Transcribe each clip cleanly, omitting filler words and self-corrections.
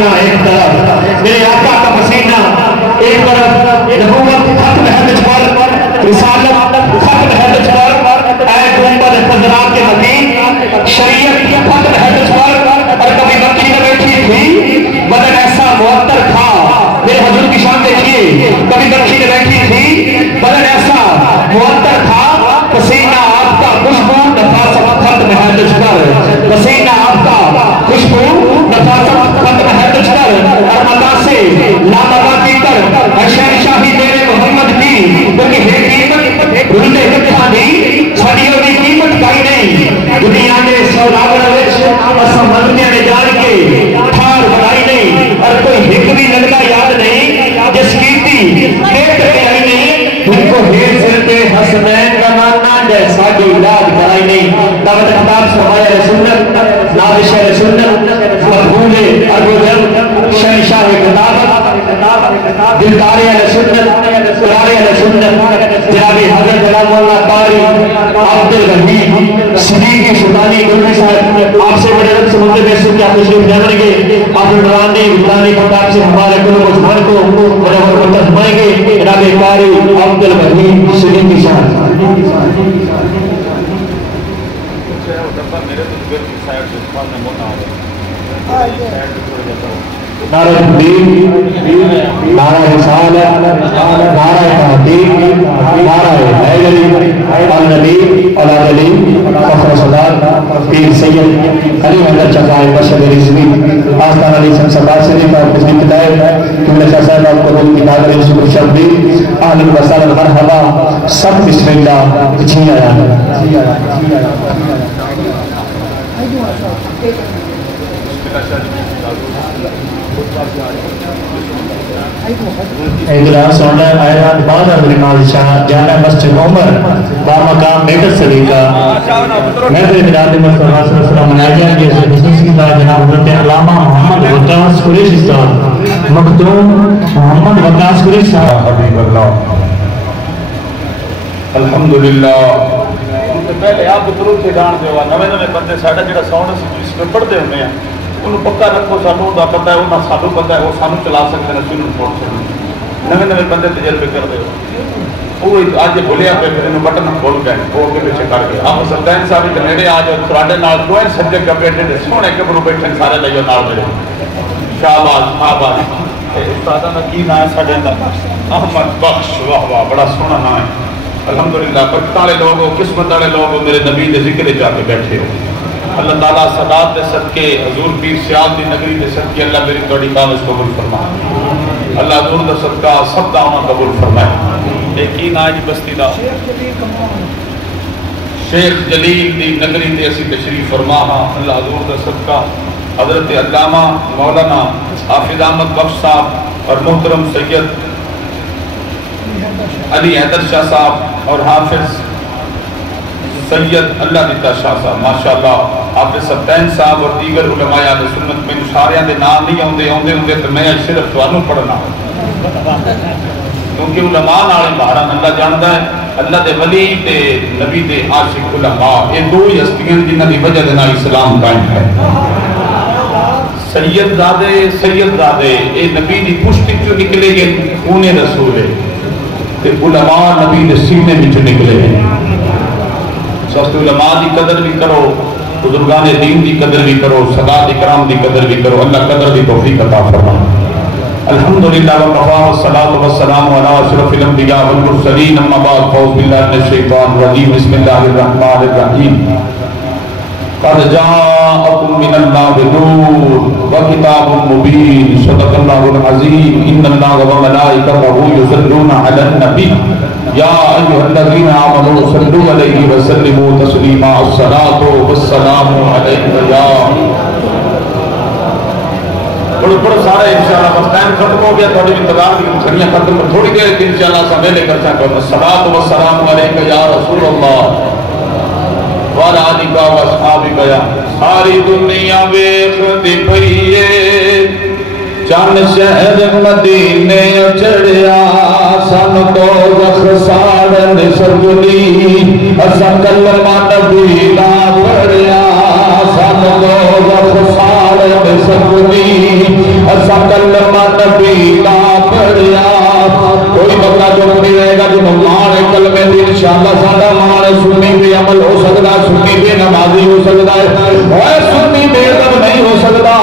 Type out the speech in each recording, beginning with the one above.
پسینہ ایک طرف، میرے آقا کا پسینہ ایک طرف، نبوت ختم ہے مجھ پر، رسالت ختم ہے مجھ پر، اے گنبد حضرات کے مدین شریعت ختم ہے مجھ پر، اور کبھی مکی میں بیٹھی تھی بدن ایسا معطر تھا، میرے حضور کی شان دیکھیے، کبھی مکی میں بیٹھی تھی بدن ایسا معطر تھا، پسینہ آپ کا خوشبو نفاست ختم ہے مجھ پر، پسینہ آپ کا خوشبو نفاست ختم ہے مجھ پر، اور مدا سے لامدا کی کر شہنشاہی میرے محمد کی، کیونکہ ہے قیمت رولے ہکھانی سڑیوں کی قیمت کائی نہیں، دنیا کے سوداگر وچ اساں منگیاں نے جان کے ٹھار بنائی نہیں، اور کوئی ہک بھی لگا یاد نہیں جس کیتی کھیت پہ آئی نہیں، ان کو ہیر سر پہ حسنین کا ماننا جیسا کی یاد کرائی نہیں، دعوت خطاب سمایا سنت نابش سنت مقبول ارگو جن شہنشاہ کتابت دلدار سنت قرار سنت جناب حضرت جلال مولانا قاری عبد الرحیم صدیقی سلطانی گلوی صاحب آپ سے بڑے رب سے منتبہ سے کیا تشریف جانیں گے، آپ نورانی بلانی خطاب سے ہمارے کلو مجھان کو منور منتظر مائیں گے، جناب قاری عبد الرحیم صدیقی صاحب۔ نعرہ تکبیر، نعرہ رسالت، نعرہ تحقیق، نعرہ حیدری، النبی، العدلی، فخر صدار، پیر سید علی محمد چکائے بشر رضوی، آستان علی سن سبار سے دیکھا کچھ بھی کتائے کہ انہیں شاہ صاحب آپ کو دل کی قادر شکر شبی، اہل وسلم مرحبا، سب بسم اللہ جی آیا۔ اعتراض سننا آیا بعد ابن شاہ جامع مسجد عمر بامقام میٹر صدیقہ میں تو اعتراض مصطفیٰ صلی اللہ علیہ وسلم مناجہ کی خصوص کی طرح جناب حضرت علامہ محمد وقاص قریشی صاحب مختوم محمد وقاص قریشی صاحب حبیب اللہ الحمدللہ۔ پہلے آپ کو درود سے جان دیوا نوے نوے بندے ساڈا جڑا ساؤنڈ اس میں پڑھتے ہونے ہیں انہوں پکا رکھو، سانوں دا پتہ ہے، وہ نہ سانوں پتہ ہے، وہ سانوں چلا سکتے ہیں، سنوں چھوڑ سکتے ہیں، نوے نوے بندے تجربے کر دے وہ آج بھولیا پہ پھر انہوں بٹن کھول گئے وہ کے پیچھے کر کے آپ سلطان صاحب کے نیڑے آج تھوڑے نال کوئی سبجیکٹ کا بیٹھے سونے کے برو بیٹھے سارے لئیو نال میرے شہباز شہباز استادہ میں کی نام ہے ساڑھے اندر احمد بخش، واہ واہ بڑا سونا نام ہے الحمدللہ۔ برکت والے لوگوں قسمت والے لوگوں میرے نبی دے ذکر جا کے بیٹھے ہو، اللہ تعالیٰ صدات دے صدقے حضور پیر سیال دی نگری دے صدقے اللہ میری توڑی کام اس قبول فرمائے، اللہ حضور دے صدقہ سب دعوان قبول فرمائے۔ ایک ہی ناج بستی دا شیخ جلیل دی نگری دے اسی تشریف فرماہا، اللہ حضور دے صدقہ حضرت علامہ مولانا حافظ احمد بخش صاحب اور محترم سید علی حیدر شاہ صاحب اور حافظ سید اللہ دیتا شاہ صاحب ماشاءاللہ، حافظ سبتین صاحب اور دیگر علماء اہل سنت میں ساریاں دے نام نہیں ہوندے تو میں صرف توانوں پڑھنا کیونکہ علماء نال بہران اللہ جانتا ہے، اللہ دے ولی تے نبی دے عاشق علماء یہ دو ہی ہستیاں جنہاں دی وجہ دے نال اسلام قائم ہے۔ سید زادے اے نبی دی پشت جو نکلے گے خون رسول ہے تے علماء نبی دے سینے وچ نکلے ہیں۔ سست علماء دی قدر بھی کرو، بزرگان دین دی قدر بھی کرو، سادات اکرام دی قدر بھی کرو، اللہ قدر دی توفیق عطا فرمائے۔ الحمدللہ وقفا والصلاة والسلام علی اشرف الانبیاء والمرسلین، اما بعد فاعوذ باللہ من الشیطان الرجیم، بسم اللہ الرحمن الرحیم۔ قد جاءکم من اللہ نور وکتاب مبین، صدق اللہ العظیم، ان اللہ وملائکتہ یصلون علی النبی یا ایھا الذین آمنوا صلوا علیہ وسلموا تسلیما، الصلاۃ والسلام علیک یا بڑو سارے انشاءاللہ بس ٹائم ختم ہو گیا، تھوڑی انتظار کی کھڑیاں ختم کر تھوڑی دیر کی انشاءاللہ سب ویلے کر سکتے ہیں۔ الصلاۃ والسلام علیک یا رسول اللہ وعلیٰ آلہ و اصحابہ یا ساری دنیا ویکھدی پئی اے چند شہر مدینے چڑھیا سن دوزخ ساڑن سجنی اسا کلمہ نبی دا پڑھیا سن دوزخ ساڑن سجنی کلمہ نبی کا پڑھیا کوئی بندہ جو نہیں رہے گا جو مان ہے کلمے دی انشاءاللہ سارا مان ہے سنی پہ عمل ہو سکتا ہے سنی پہ نمازی ہو سکتا ہے سنی بے ادب نہیں ہو سکتا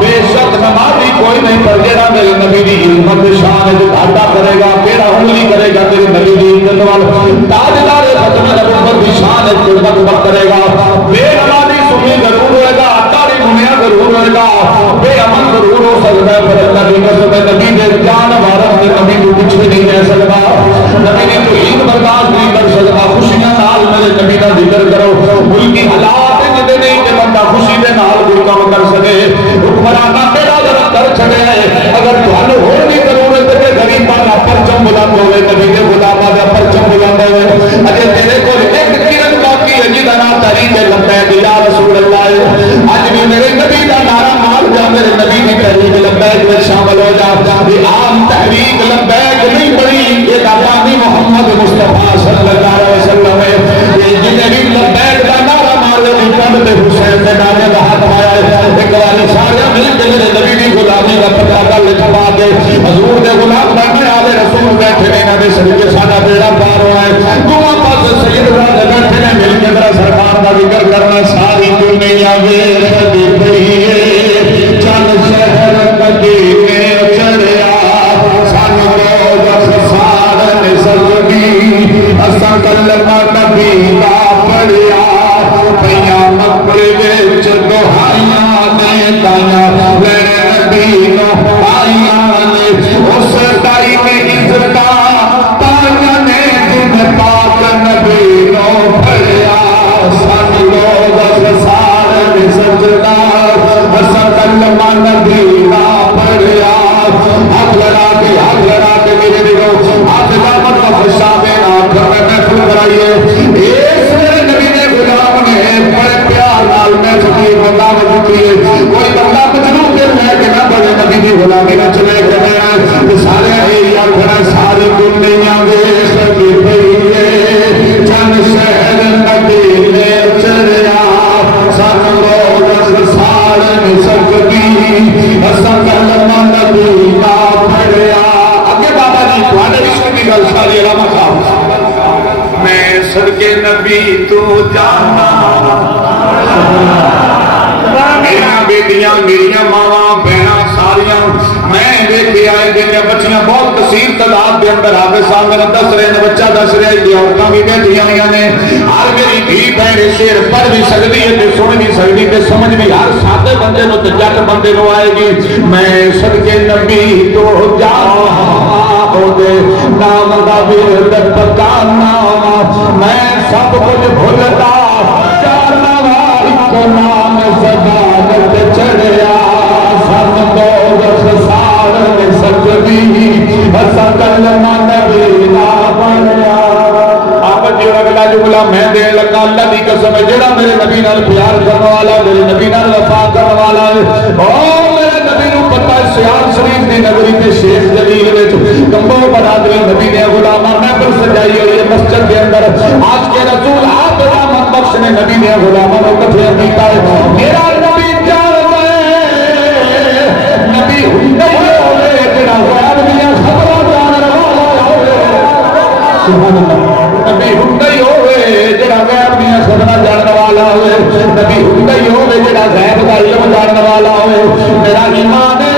بے شک نمازی کوئی نہیں پر جڑا میرے نبی دی عظمت شان جو گھاٹا کرے گا کیڑا انگلی کرے گا تیرے نبی دی عزت وال تاجدار ختم نبوت دی شان خدمت کرے گا بے نمازی سنی ضرور ہوئے گا تاری دنیا ضرور ہوئے گا بے امن ضرور ہو سکتا ہے پر اللہ کی قسم نبی دے جان وارث نے نبی کو پیچھے نہیں رہ سکتا نبی نے توحید برداشت نہیں کر سکتا خوشیاں نال میرے نبی کا ذکر کرو ملکی حالات جدے نہیں کہ بندہ خوشی دے نال کوئی کام کر سکے حکمرانہ بیڑا ذرا کر چھڑے اگر تھانوں ہور نہیں ضرورت ہے کہ غریباں دا پرچم بلند ہوے نبی دے غلاماں دا پرچم بلند ہوے اجے تیرے کول ایک کرن باقی ہے جدا نام تحریک لبیک یا رسول اللہ اج بھی میرے نبی دا نعرہ مار جا میرے نبی کی تحریک لبیک میں شامل ہو جا یہ عام تحریک لبیک نہیں پڑی یہ دعوانی محمد مصطفیٰ صلی اللہ علیہ وسلم ہے یہ جنہیں بھی لبیک دا نعرہ مار جا کم تے حسین دے نانے دا ہاتھ آیا ہے ایک والی سارے مل کے میرے نبی کی غلامی کا پتہ کر لکھوا کے حضور دے غلام بننے والے رسول بیٹھے نے نبی صلی ساڈا بیڑا پار ہوا ہے دونوں پاس سید راہ بیٹھے نے مل کے میرا سرکار کا ذکر کرنا ساری دنیا ویکھ دی ہے چل شہر مدینے چڑھیا سانو روز سارن سجدی اساں کلمہ نبی دا پڑھیا پیا مکے وچ دہائیاں نے تایا میرے نبی نو آئیاں نے اس ٹائم عزتاں تایا نے جن پاک نبی نو پڑھیا سانو روز سارن سجدہ اساں کلمہ نبی دا پڑھیا ہاتھ لڑا کے میرے دیکھو ہاتھ کا مطلب شامے نام کر میں محفل کرائیے اس میرے نبی نے غلام نے بڑے پیار نال محفل کی دعوت دی کوئی بندہ مجنون کے ہے کہ نہ بڑے نبی دی غلامی نہ چلے گئے سارے ایریا کھڑا ساری دنیا ویکھ دی پئی ہے چن شہر مدینے چڑھیا سانو روز سارن سجدی اساں کلمہ نبی دا پڑھیا اگے بابا جی تواڈے عشق دی گل ساری علامہ صاحب میں صدقے نبی تو جانا میریاں بیٹیاں میریاں ماواں بہناں ساریاں میں ویکھے آئے دنیا بچیاں بہت کثیر تعداد دے اندر حافظ صاحب میرا دس رہے نے بچہ دس رہے ہیں عورتاں بھی بیٹھی ہوئی نے ہر میری دھی بہن شعر پڑھ بھی سکتی ہے تے سن بھی سکتی تے سمجھ بھی ہر سادے بندے نو تے جٹ بندے نو آئے گی میں صدقے نبی تو جاواں دے نام دا ورد پکانا میں سب کچھ بھولتا جانا ایک نام صداقت چڑھیا سن دو دس سارن سجدی اساں کلمہ نبی دا پڑھیا آپ جو اگلا جملہ میں دے لگا اللہ دی قسم ہے جڑا میرے نبی نال پیار کرنے والا میرے نبی نال وفا کرنے والا ہے او میرے نبی نو پتہ ہے سیال شریف دی نگری تے شیخ جلیل وچ کمبو برادری نبی نے غلاماں محفل سجائی ہوئی ہے مسجد کے اندر آج کے رسول آپ رحمت بخش نے نبی نے غلاماں کو کٹھے کیتا ہے میرا نبی جانتا ہے نبی ہوندا ہی ہوے جڑا غیب دیاں خبراں جانن والا ہوے سبحان اللہ نبی ہوندا ہی ہوے جڑا غیب دیاں خبراں جانن والا ہوے نبی ہوندا ہی ہوے جڑا غیب دا علم جانن والا ہوے میرا ایمان ہے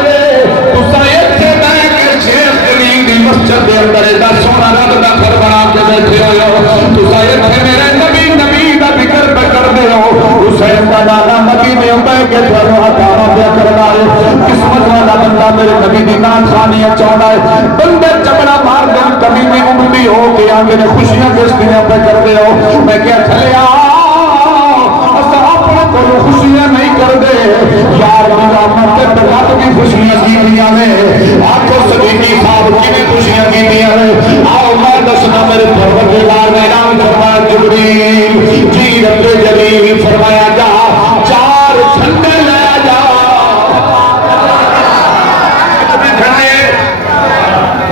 تساں ایتھے بیٹھ کے شیخ جلیل دی مسجد دے اندر دا سونا رب دا گھر بنا کے بیٹھے ہوئے ہو تساں ایتھے میرے نبی دا ذکر پہ کر دے ہو حسین دا نانا نبی نے پہ کے تھانوں ہٹانا پیا کرنا ہے قسمت والا بندہ میرے نبی دی نام خانیاں چاہتا ہے بندے چپڑا مار دیں کبھی بھی امدی ہو کے آگے نے خوشیاں کشتیاں پہ کر دے ہو میں کیا چلے کوئی خوشیاں نہیں کر دے یار ملامت تے رب کی خوشیاں کیتیاں نے آکھو صدیقی صاحب کنے خوشیاں کیتیاں نے آؤ میں دسنا میرے پروردگار نے اعلان فرمایا جبریل جی رب جلیل فرمایا جا چار جھنڈے لے جا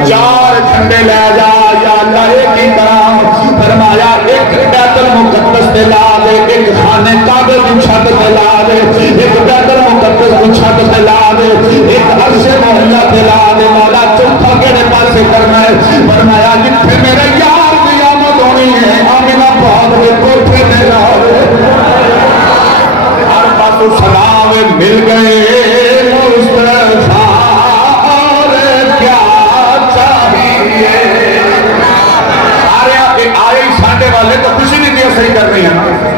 چار جھنڈے لے جا یا اللہ ایک ہی طرح فرمایا ایک بیت المقدس تے لا دے ایک خانے کعبے دی چھت تے لا دے ایک بیت المقدس مقدس کو چھت پہ لا دے ایک عرش محلہ پہ لا دے مولا چوتھا کہڑے پاسے کرنا ہے فرمایا جتھے میرے یار کی آمد ہونی ہے آمینہ باغ کے کوٹھے میں لا دے ہر پاسوں سلام مل گئے مستفار کیا چاہیے آئے سانڈے والے تو خوشی نہیں دیا صحیح کر رہی ہیں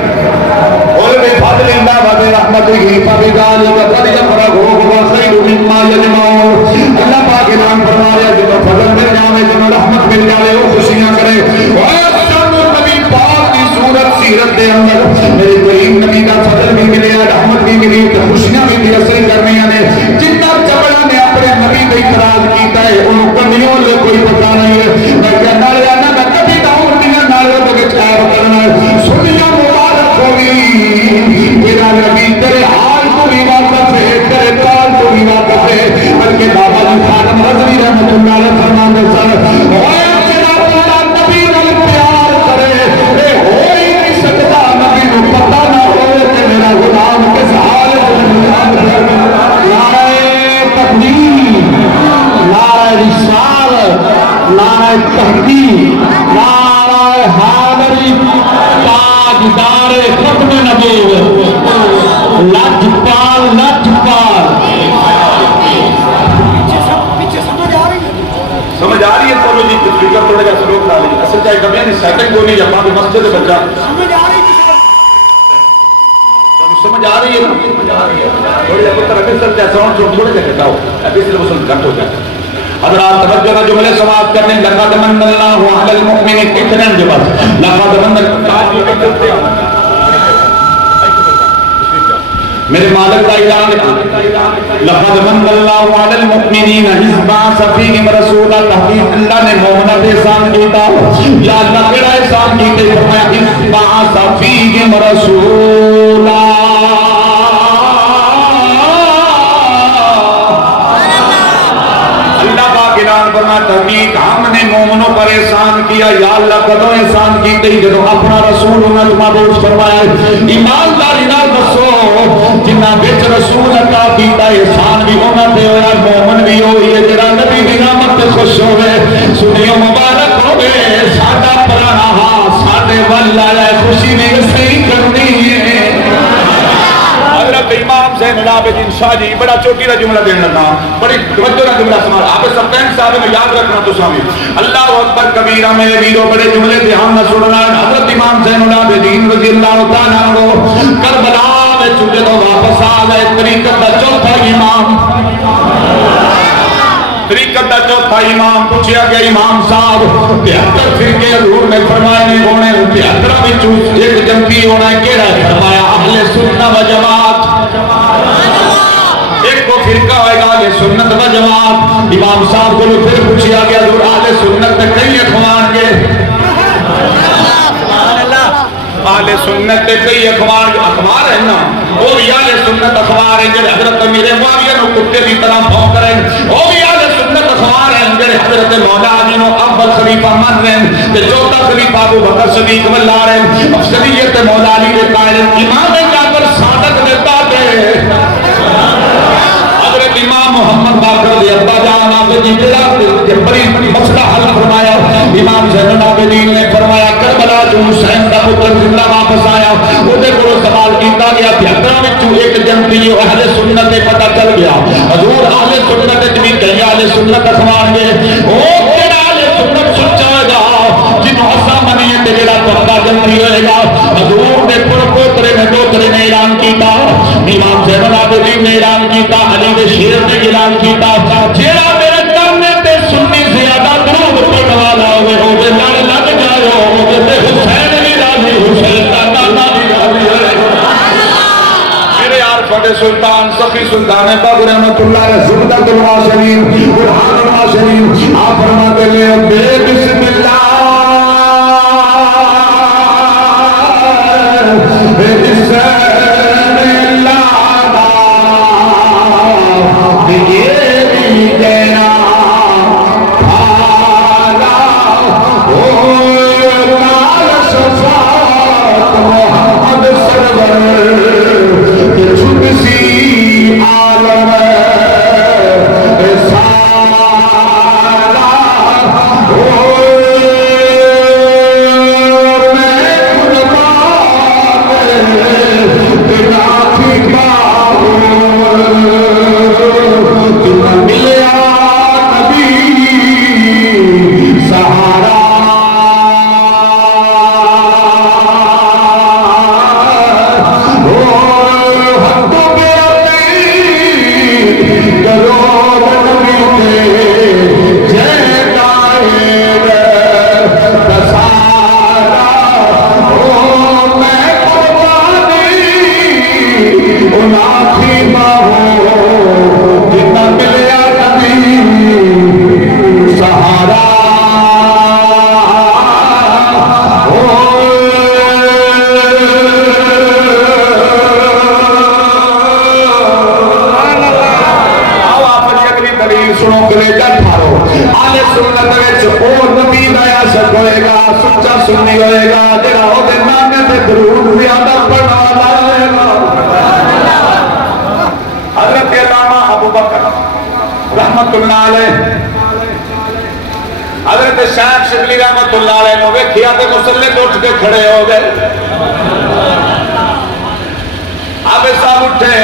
اور بے فضل اللہ و بے رحمت ہی فبذالک فلیفرحوا هو خیر مما یجمعون اللہ پاک نام فرما رہا ہے جو فضل مل جائے جو رحمت مل جائے وہ خوشیاں کرے اور سب نبی پاک کی صورت سیرت دے اندر میرے کریم نبی کا فضل بھی ملے رحمت بھی ملی خوشیاں بھی دیا صحیح کرنی ہیں جتنا جبڑا نے اپنے نبی کا اعتراض کیتا ہے ان کمیوں سے کوئی پتہ نہیں ہے میں کہنا لیا نہ کبھی داؤں دیا نالوں کے چار کرنا ہے سنیا مبارک ہوگی تیرا نبی تیرے حال کو بھی واقف ہے تیرے کال کو بھی واقف ہے بلکہ بابا جی خاتم رضوی رحمت اللہ علیہ فرماتے سر اوے تیرا پیارا نبی نال پیار کرے اے ہو ہی نہیں سکتا نبی کو پتہ نہ ہو کہ میرا غلام کس حال میں نعرہ تکبیر نعرہ رسالت نعرہ تحقیق نعرہ حیدری تاجدار ختم نبوت لجپال لجپال سمجھ آ رہی ہے تو جی فکر تھوڑے کا سلوک ڈالی اصل چاہے کبھی نہیں سیٹنگ کو نہیں جب مسجد بچہ سمجھ آ رہی ہے تھوڑی جب تر ابھی سر جیسا ہوں تھوڑے سے کہتا ہو ابھی سے مسلم گھٹ ہو جائے حضرات توجہ نہ جملے سماعت کرنے لقد من اللہ علی المؤمن کتنے جواب لقد من میرے مالک کا اعلان لقد من اللہ علی المؤمنین اذ بعث فیہم رسولا تحقیق اللہ نے مومنوں پہ احسان کیتا یا اللہ کیڑا احسان کیتے فرمایا اذ بعث فیہم رسولا تحقیق ہم نے مومنوں پر احسان کیا یا اللہ کدوں احسان کیتے ہی جدو اپنا رسول انہوں نے معبود فرمایا ایمانداری نال دسو جنہ وچ رسول عطا کیتا احسان بھی انہوں نے ہویا مومن بھی ہوئی ہے جڑا نبی دی نعمت تے خوش ہوئے سنیو مبارک ہوئے ساڈا پرانا ہاں ساڈے ول آیا خوشی نے صحیح کرنی ہے حضرت امام زین العابدین شاہ جی بڑا چوٹی کا جملہ دینا لگا بڑی توجہ کا جملہ سمجھ آپ سب ٹائم صاحب میں یاد رکھنا تو سامنے اللہ اکبر کبیرہ میرے ویرو بڑے جملے دھیان نہ سننا حضرت امام زین العابدین رضی اللہ تعالیٰ عنہ کربلا میں چونکہ تو واپس آ گئے طریقت کا چوتھا امام طریقت کا چوتھا امام پوچھا گیا امام صاحب 73 فرقے حضور نے فرمایا نہیں ہونے 73 وچوں ایک جنتی ہونا ہے کیڑا ہے فرمایا اہل سنت و جماعت ایک کو فرقہ ہوئے گا اہل سنت و جماعت امام صاحب کو پھر پوچھا گیا حضور اہل سنت تک کئی اخوان گے اہل سنت تے کئی اخبار ہے نا وہ بھی اہل سنت اخبار ہیں جنہیں حضرت امیر معاویہ نو کتے کی طرح بھونک رہے ہیں وہ بھی اہل سنت اخبار ہیں جنہیں حضرت مولا علی نو اول خلیفہ من رہے ہیں تے چوتھا خلیفہ ابو بکر صدیق ملا رہے ہیں افضلیت مولا علی نے قائل امام جعفر صادق دیتا دے حضرت امام محمد باقر دی ابا جان آپ جی بڑا بڑی مسئلہ حل فرمایا امام زین العابدین نے فرمایا کربلا جو حسین کا پتر زندہ واپس آیا اسے کو سوال کیتا گیا 73 وچوں ایک جنتی جو اہل سنت تے پتہ چل گیا حضور اہل سنت تے بھی کئی اہل سنت اخوان گے او کیڑا اہل سنت سچا گا جنوں اساں منیے تے جڑا پکا جنتی ہوئے گا حضور دے پوترے نے دوترے نے اعلان کیتا امام زین العابدین نے اعلان کیتا علی دے شیر نے اعلان کیتا جیڑا میرے کرنے تے سنی زیادہ درود پڑھن والا ہوئے ہو دے لڑ لگ جائے ہو دے حسین بھی راضی حسین کا دادا بھی راضی ہے میرے عارف سلطان سخی سلطان باغ رحمت اللہ علیہ زبدت الواشرین برحان الواشرین آپ فرماتے لئے بے بسم اللہ بے بسم اللہ محمد سرور سنت وچ او نبی دا عاشق ہوئے گا سچا سنی ہوئے گا جڑا او دے نانے تے درود زیادہ پڑھنا لائے گا حضرت علامہ ابو بکر رحمت اللہ علیہ حضرت شیخ شبلی رحمت اللہ علیہ نے ویکھیا تے مصلی تے اٹھ کے کھڑے ہو گئے آپ صاحب اٹھے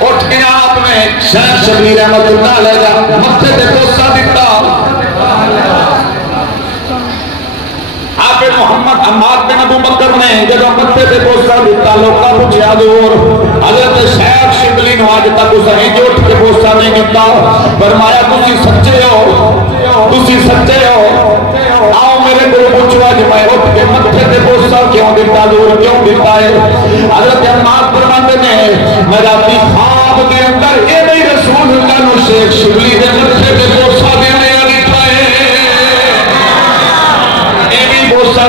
اٹھ کے آپ نے شیخ شبلی رحمت اللہ علیہ کا متھے تے بوسہ دیتا آپ محمد عماد بن ابو بکر نے جب متھے تے بوسہ دیتا لوکاں پوچھیا دور حضرت شیخ شبلی نے آج تک اسے جو اٹھ کے بوسہ نہیں دیتا فرمایا تسی سچے ہو تسی سچے ہو آؤ میرے کو پوچھو اج میں اٹھ کے متھے تے بوسہ کیوں دیتا دور کیوں دیتا ہے حضرت عماد فرماتے نے میرا بھی خواب دے اندر اے نہیں رسول اللہ نو شیخ شبلی دے متھے تے بوسہ دینے دیتا ہے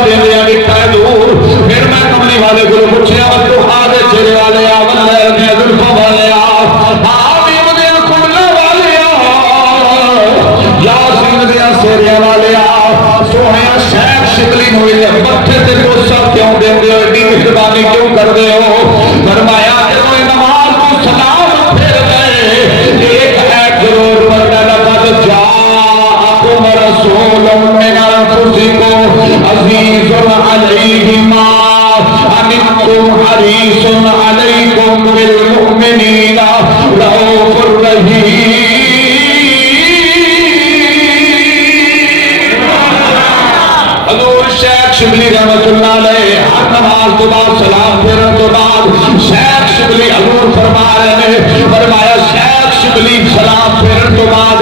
دینے آگتا ہے دور پھر میں کملی والے کو پوچھیا تو آدھے چہرے والے والے دے ظلفہ والے آبیم دے کملہ والے یاسین دے سیرے والے سوہیا شیخ شبلی ہوئی متھے تے بوسہ کیوں دے دے ایڈی مہربانی کیوں کر دے ہو فرمایا جب نماز کو سلام پھر گئے ایک ایک ضرور پڑھنا لفظ جاءکم رسول من انفسکم عزیز علیہ ما عنتم حریص علیکم بالمؤمنین رؤوف رحیم حضور شیخ شبلی رحمت اللہ علیہ ہر نماز تو بعد سلام پھرن تو بعد شیخ شبلی حضور فرما رہے ہیں فرمایا شیخ شبلی سلام پھرن تو بعد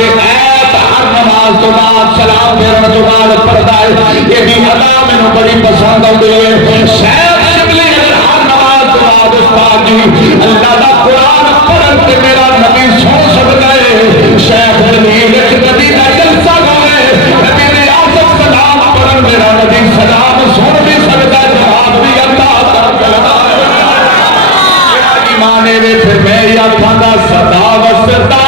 نماز تو بعد سلام پھرن تو بعد پڑھتا ہے یہ بھی ادا میں بڑی پسند ہوتی ہے شیخ شبلی ہر نماز تو بعد استاد جی اللہ دا قرآن پڑھن کے میرا نبی سن سکتا ہے شیخ شبلی ایک نبی دا جلسہ گئے نبی نے آسف سلام پڑھن میرا نبی سلام سن بھی سکتا ہے جواب بھی اللہ کرتا ہے ایمانے میں پھر میں یا تھانا صدا وسطا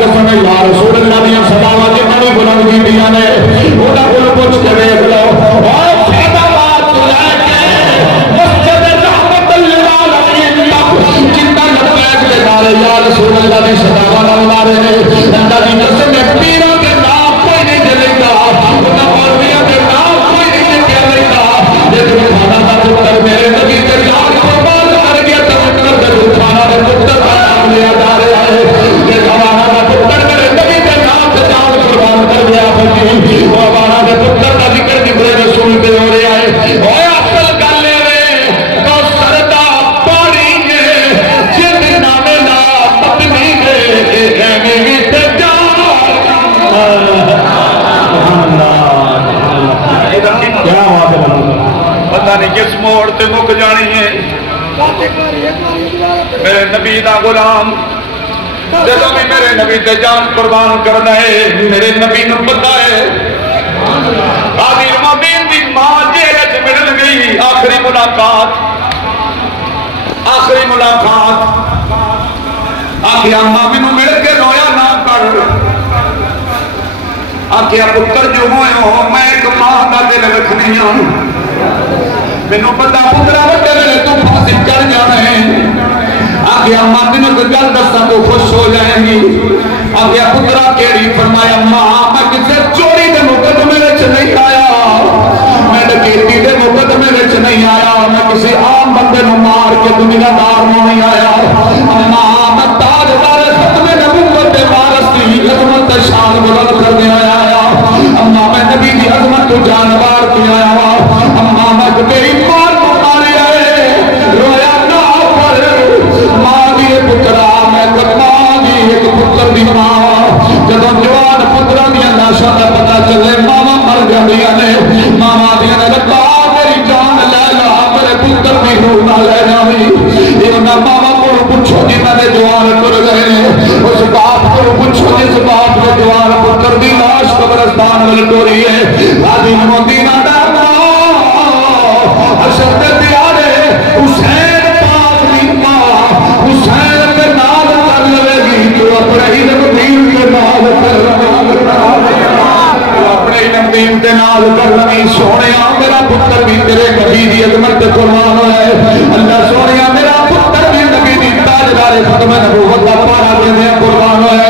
قسم یا رسول اللہ دیا صداوہ جنہاں بھی بلند کی دیا نے انہاں کو پوچھ کے دیکھ لو اور فیداوات تو لے کے مسجد رحمت للعالمین جنہاں لبیک لے دارے یا رسول اللہ دی صداوہ نمارے نے اللہ دی قسم میں پیروں کے نام کوئی نہیں جلے گا انہاں مولویوں کے نام کوئی نہیں جلے گا لیکن کھانا دا پتر میرے نبی کے جان قربان کر گیا تمکر دے کھانا دے پتر کا نام لیا جا رہا ہے یہ زمانہ دا پتر میرے نبی کے نام سے جان قربان کر گیا بچی وہ زمانہ دے پتر کا ذکر جبرے رسول پہ ہو رہا ہے اوہ اصل کر لے رہے تو سردہ پانی گے جن نامے لا پتنی گے اہمی تے جان کیا بات ہے پتہ نہیں کس موڑ تے مک جانی ہے میرے نبی دا غلام جب بھی میرے نبی تے جان قربان کرنا ہے میرے نبی نے پتا ہے آدیر مبین دی ماں جیلت مل گئی آخری ملاقات آخیا ماں میں نے مل کے رویا نہ کر آخیا پتر جو ہوئے ہو میں ایک ماں کا دل رکھنی ہوں میں نے پتا پترہ وقت میں تو پھانسی کر جانا ہے آگیا ماں میں نے گل دستا تو خوش ہو جائیں گی آگیا پترہ کیڑی فرمایا ماں میں کسی چوری دے مقدمے وچ نہیں آیا میں ڈکیتی دے مقدمے وچ نہیں آیا میں کسی عام بندے نو مار کے دنیا دار نہیں آیا ماں میں تاجدار ختم نبوت دے وارث دی عظمت شان بلند کرنے آیا اما میں نبی دی عظمت تو جانوار کی آیا اما میں تیری مار کو مارے آئے رویا نہ پر ماں دیئے پترہ میں ماں دی ایک پتر دی ماں جب جوان پترہ دیا ناشا دا پتا چلے ماما مر گیا نے ماما دیا نے رکھا میری جان لے لا میرے پتر بھی رونا لے جاوی یہ ماما کو پوچھو جنہ نے جوان کر گئے اس باپ کو پوچھو جس باپ نے جوان پتر دی لاش قبرستان میں لٹوری ہے آدھی مدینہ دا دی عظمت قربان ہوئے اللہ سونیا میرا پتر بھی نبی دی تاجدار ختم نبوت دا پارا دے قربان ہوئے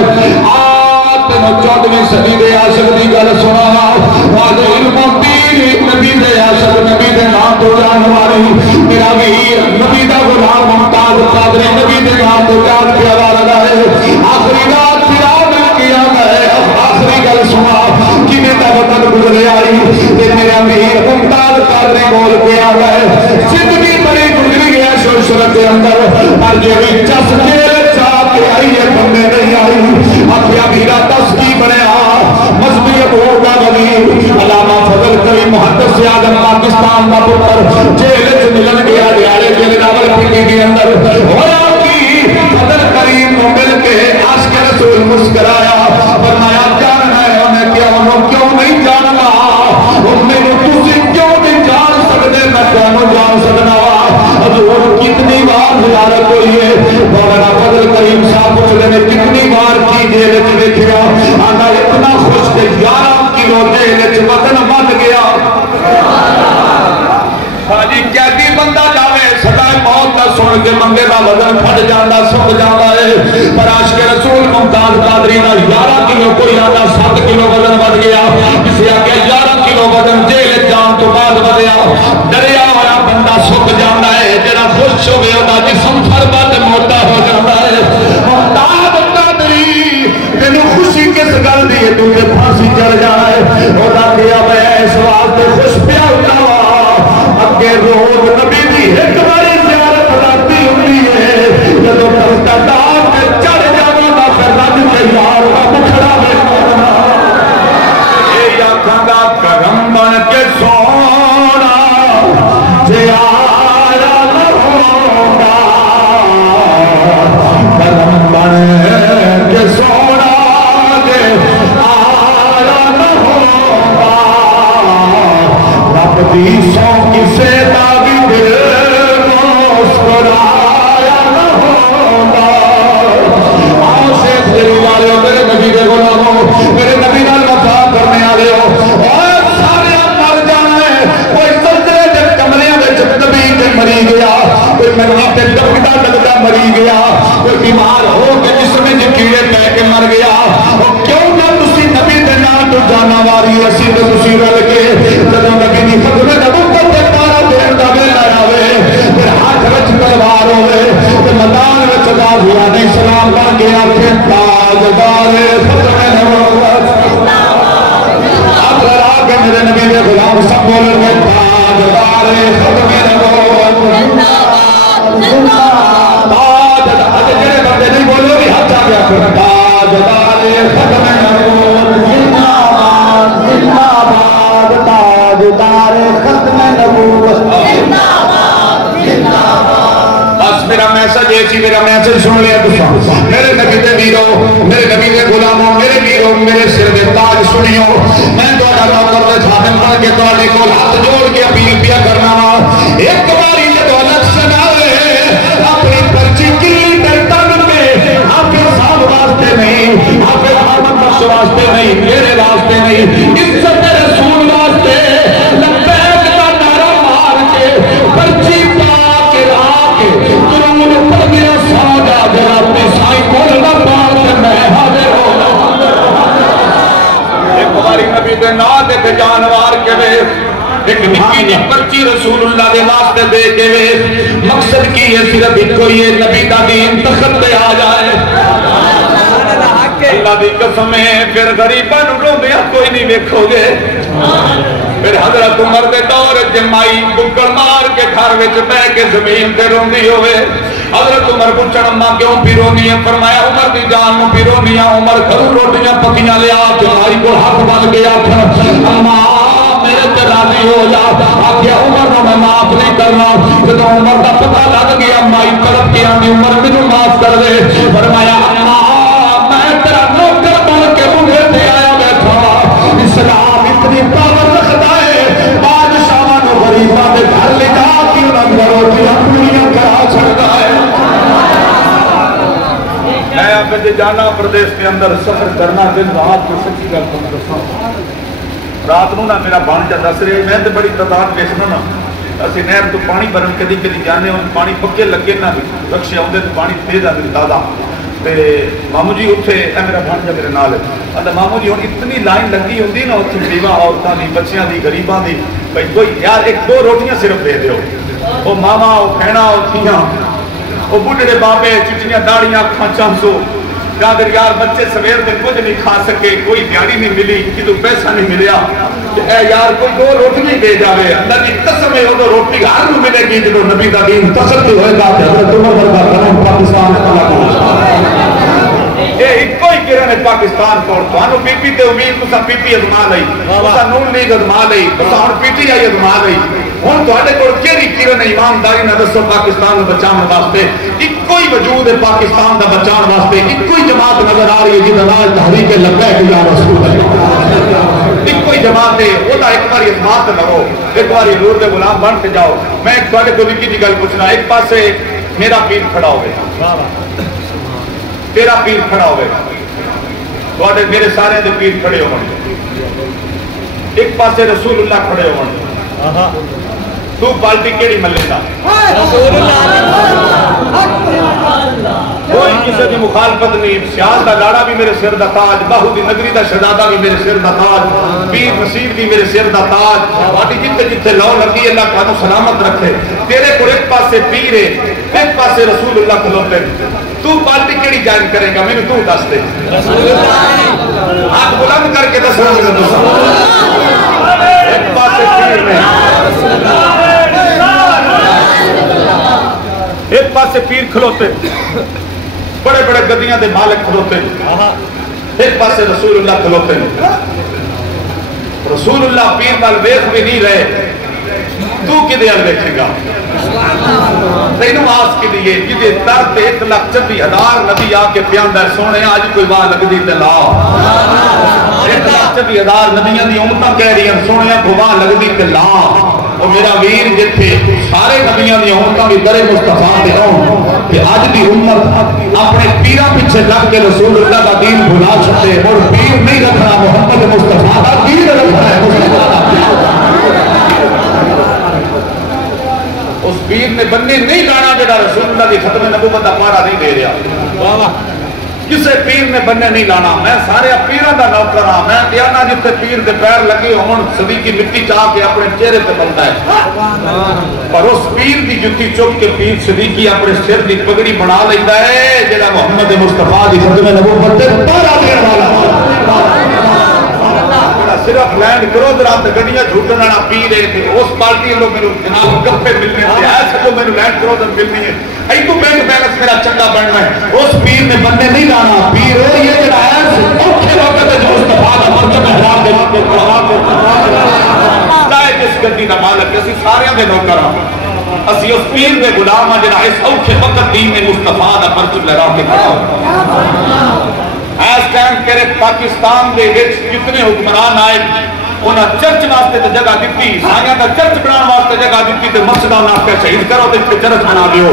تینوں 14ویں صدی دے عاشق دی گل سناوا واضح علم پیر نبی دے عاشق نبی دے نام تو جان والی میرا ویر نبی دا غلام ممتاز قادری نبی دے نام تو جان پیارا لگا ہے آخری رات فراق کیا ہے آخری گل سنا کنے دا وطن گزرے آئی تے میرا ویر ممتاز قادری بول کے آ گئے زندگی بڑی گزر گیا شوشرت کے اندر پر جو بھی چس کے چاہ کے آئی ہے بندے نہیں آئی آخیا میرا دس کی بنیا مذہبی ابو کا غنی علامہ فضل کریم محدث اعظم پاکستان کا پتر جیل وچ ملن گیا دیالے کے راول پنڈی کے اندر ہویا کی فضل کریم کو مل کے عاشق رسول مسکرایا فرمایا جاننا ہے انہیں کیا انہوں کیوں نہیں جاننا انہیں تسی کیوں نہیں جان سکتے میں کیوں جان سکنا حضور کتنی بار زیارت ہوئی ہے مولانا فضل کریم صاحب پوچھتے ہیں کتنی بار کی جیل وچ دیکھا آنا اتنا خوش تھے 11 کلو جیل وچ وزن بن گیا ہاں جی قیدی بندہ جاوے سدائے موت کا سن کے منگے دا وزن پھٹ جانا سک جانا ہے پر عاشق رسول ممتاز قادری دا 11 کلو کوئی آنا 7 کلو وزن بڑھ گیا کسی آگے 11 کلو وزن جیل جان تو بعد بدیا ڈریا ہوا بندہ سک جانا ہے جنا خوش ہو گیا دا جسم پھر بعد موٹا ہو جاتا ہے ممتاز قادری تینوں خوشی کس گل دی ہے تو تے پھانسی چڑھ جائے او دا کیا میں اس واسطے خوش پیا ہوتا اگے روز نبی دی ایک باری زیارت راتی ہوتی ہے جدو دستا ڈاک تے چڑھ جاواں دا پھر رج کے یار دا مکھڑا بیٹھا اے آکھاں دا کرم بن کے سونا جے آیا نہ ہوندا کرم بن کے سونا جے آیا نہ ہوندا رب دی سو کسے دا بھی دل مسکرایا نہ ہوندا آؤ شیخ دلی والے میرے نبی دے غلاموں میرے نبی نال وفا کرنے والے ہو اور سارے مر جانے کوئی سجدے دے کمرے وچ دبی کے مری گیا کوئی منجی تے ڈگدا ڈگدا مری گیا کوئی بیمار ہو کے جسم وچ کیڑے پے کے مر گیا کیوں نہ تسی نبی دے نام تو جانا واری اسی تے تسی رل کے جدوں نبی دی خدمت نبوت تے پارا دین دا ویلا آوے تے ہاتھ وچ تلوار ہوے تے میدان وچ غازیاں دی سلام پڑھ کے آکھے تاجدار ختم نبوت اب لڑا کے میرے نبی دے غلام سب بولن گے تاجدار ختم نبوت تاجدار جڑے بندے نہیں بولو بھی ہاتھ آ گیا تاجدار ختم نبوت زندہ باد تاجدار ختم نبوت بس میرا میسج یہ سی میرا میسج سن لیا تسا میرے نبی دے ویرو میرے نبی دے غلاموں میرے ویرو میرے سر دے تاج سنیو میں تہاڈا نوکر تے خادم بن کے تہاڈے کول ہاتھ جوڑ کے اپیل پیا کرنا وا ایک باری جدوں الیکشن آوے اپنی پرچی کلی تے تن پہ آپ کے صاحب واسطے نہیں آپ کے محمد بخش واسطے نہیں میرے واسطے نہیں عزت رسول واسطے لبیک کا نعرہ مار کے پرچی پا کے لا کے درود پڑھ گیا ساجا جناب نے سائی بولنا پار کے میں حاضر ہو ایک باری نبی دے نام دے جانوار کے وے ایک نکی جی پرچی رسول اللہ دے واسطے دے کے وے مقصد کی ہے صرف ایک کوئی نبی دا دین تخت پہ آ جائے اللہ دی قسم ہے پھر غریباں نوں روندیاں کوئی نہیں ویکھو گے پھر حضرت عمر دے دور جمائی بکڑ مار کے گھر وچ بیٹھ کے زمین تے روندی ہوئے حضرت عمر پوچھن اماں کیوں پیرونی ہے فرمایا عمر دی جان نوں پیرونی ہے عمر گھروں روٹیاں پکیاں لیا جمائی کو ہاتھ بن گیا اماں میرے تے راضی ہو جا آکھیا عمر نوں میں معاف نہیں کرنا جدوں عمر دا پتہ لگ گیا مائی طرف کی آندی عمر مینوں معاف کر دے فرمایا میں تیرا نوکر بن کے منہ تے آیا بیٹھا اسلام اتنی پاور رکھتا ہے بادشاہاں نوں غریباں دے گھر لے جا کے انہاں نوں روٹیاں پوریاں کرا چھڑدا ہے میں اپنے جانا پردیش کے اندر سفر کرنا دن رات کو سچی گل تمہیں دساں رات نو نہ میرا بانچہ دس رہے میں تو بڑی تعداد ویسنا نا اسی نہر تو پانی بھرن کدی کدی جانے ہوں پانی پکے لگے نہ رکشے آتے تو پانی تیز آتے دادا تے مامو جی اتنے اے میرا بھانجا میرے نال ہے مامو جی ہوں اتنی لائن لگی ہوتی نا اتنے بیوہ عورتوں کی بچیاں کی غریباں کی بھائی کوئی یار ایک دو روٹیاں صرف دے دیو وہ ماما وہ بہنا وہ تھیاں وہ بڈھڑے بابے چٹیاں داڑیاں اکھاں چمسو اگر یار بچے سویر دن کچھ نہیں کھا سکے کوئی دیاری نہیں ملی کدو پیسہ نہیں ملیا اے یار کوئی دو روٹی نہیں دے جاوے اللہ کی قسم ہے وہ روٹی ہر کو ملے گی جب نبی دا دین تسلط ہوئے گا حضرت عمر کا قدم پاکستان کا یہ ایک کوئی کرن ہے پاکستان کو تو پی پی تے امید تسا پی پی ازما لئی تسا نون لیگ ازما لئی تسا ہن پی ٹی آئی ازما لئی ہن تواڈے کول کیڑی کرن ایمانداری نہ دسو پاکستان نوں بچاؤن واسطے ایک کوئی وجود ہے پاکستان دا بچاؤن واسطے ایک کوئی جماعت نظر آ رہی ہے جس نال تحریک لبیک یا رسول اللہ ایک کوئی جماعت ہے وہ ایک بار اعتماد کرو ایک بار حضور دے غلام بن کے جاؤ میں تواڈے کول ایک جی گل پوچھنا ایک پاسے میرا پیر کھڑا ہوئے تیرا پیر کھڑا ہوئے تواڈے میرے سارے دے پیر کھڑے ہون ایک پاسے رسول اللہ کھڑے ہون تو پارٹی کیڑی ملے گا رسول اللہ کوئی کسی کی مخالفت نہیں سیال دا لاڑا بھی میرے سر دا تاج باہو دی نگری دا شہزادہ بھی میرے سر دا تاج پیر نصیر بھی میرے سر دا تاج واڈی جتنے جتنے لو لگی اللہ کانو سلامت رکھے تیرے کو ایک پاسے پیر ہے ایک پاسے رسول اللہ کھلوتے تو پارٹی کیڑی جائن کرے گا میں نے تو دس دے ہاتھ بلند کر کے دس رہا ایک پاسے پیر میں ایک پاسے پیر کھلوتے بڑے بڑے گدیاں دے مالک کھلوتے ایک پاسے رسول اللہ کھلوتے رسول اللہ پیر نال ویکھ بھی نہیں رہے تو کدے ال دیکھے گا تینوں آس کے لیے جدے تر 1,40,000 نبی آ کے پیاندا سونے اج کوئی واہ لگدی تے لا 1,40,000 نبیاں دی امتاں کہہ رہی ہیں سونے گواہ لگدی تے لا او میرا ویر جتھے سارے نبیاں دی امتاں بھی در مصطفی تے ہون کہ اج دی امت اپنے پیراں پیچھے لگ کے رسول اللہ دا دین بھلا چھڈے اور پیر نہیں رکھنا محمد مصطفی دا دین رکھنا ہے مصطفی دا اس پیر نے بننے نہیں لانا جڑا رسول اللہ کی ختم نبوت کا پارا نہیں دے رہا کسے پیر نے بننے نہیں لانا میں سارے پیروں کا نوکر ہاں میں دیانا جتنے پیر کے پیر لگے ہون صدیقی مٹی چاہ کے اپنے چہرے پہ بنتا ہے پر اس پیر کی جتی چک کے پیر صدیقی اپنے سر کی پگڑی بنا لیتا ہے جڑا محمد مصطفیٰ کی ختم نبوت کا پارا دینے والا صرف لینڈ کرو درات گڑیاں جھوٹنا نہ پی رہے تھے اس پارٹی لوگ میرے جناب گپے ملنے تھے ایسے تو میرے لینڈ کرو در ملنی ہے ای تو بینک بیلنس میرا چنگا بننا ہے اس پیر نے بندے نہیں لانا پیر ہو یہ جڑا ہے اوکھے وقت ہے جو مصطفیٰ کا مرتب احرام دے لائے جس گدی کا مالک اسی سارے دے نوکر ہاں اسی اس پیر دے غلام ہاں جڑا اس اوکھے وقت دین میں مصطفیٰ کا مرتب لہرا کے کھڑا ہو ایس ٹائم کرے پاکستان دے وچ کتنے حکمران آئے انہاں چرچ واسطے تے جگہ دتی سایاں دا چرچ بنان واسطے جگہ دتی تے مسجداں نال تے شہید کرو تے چرچ بنا دیو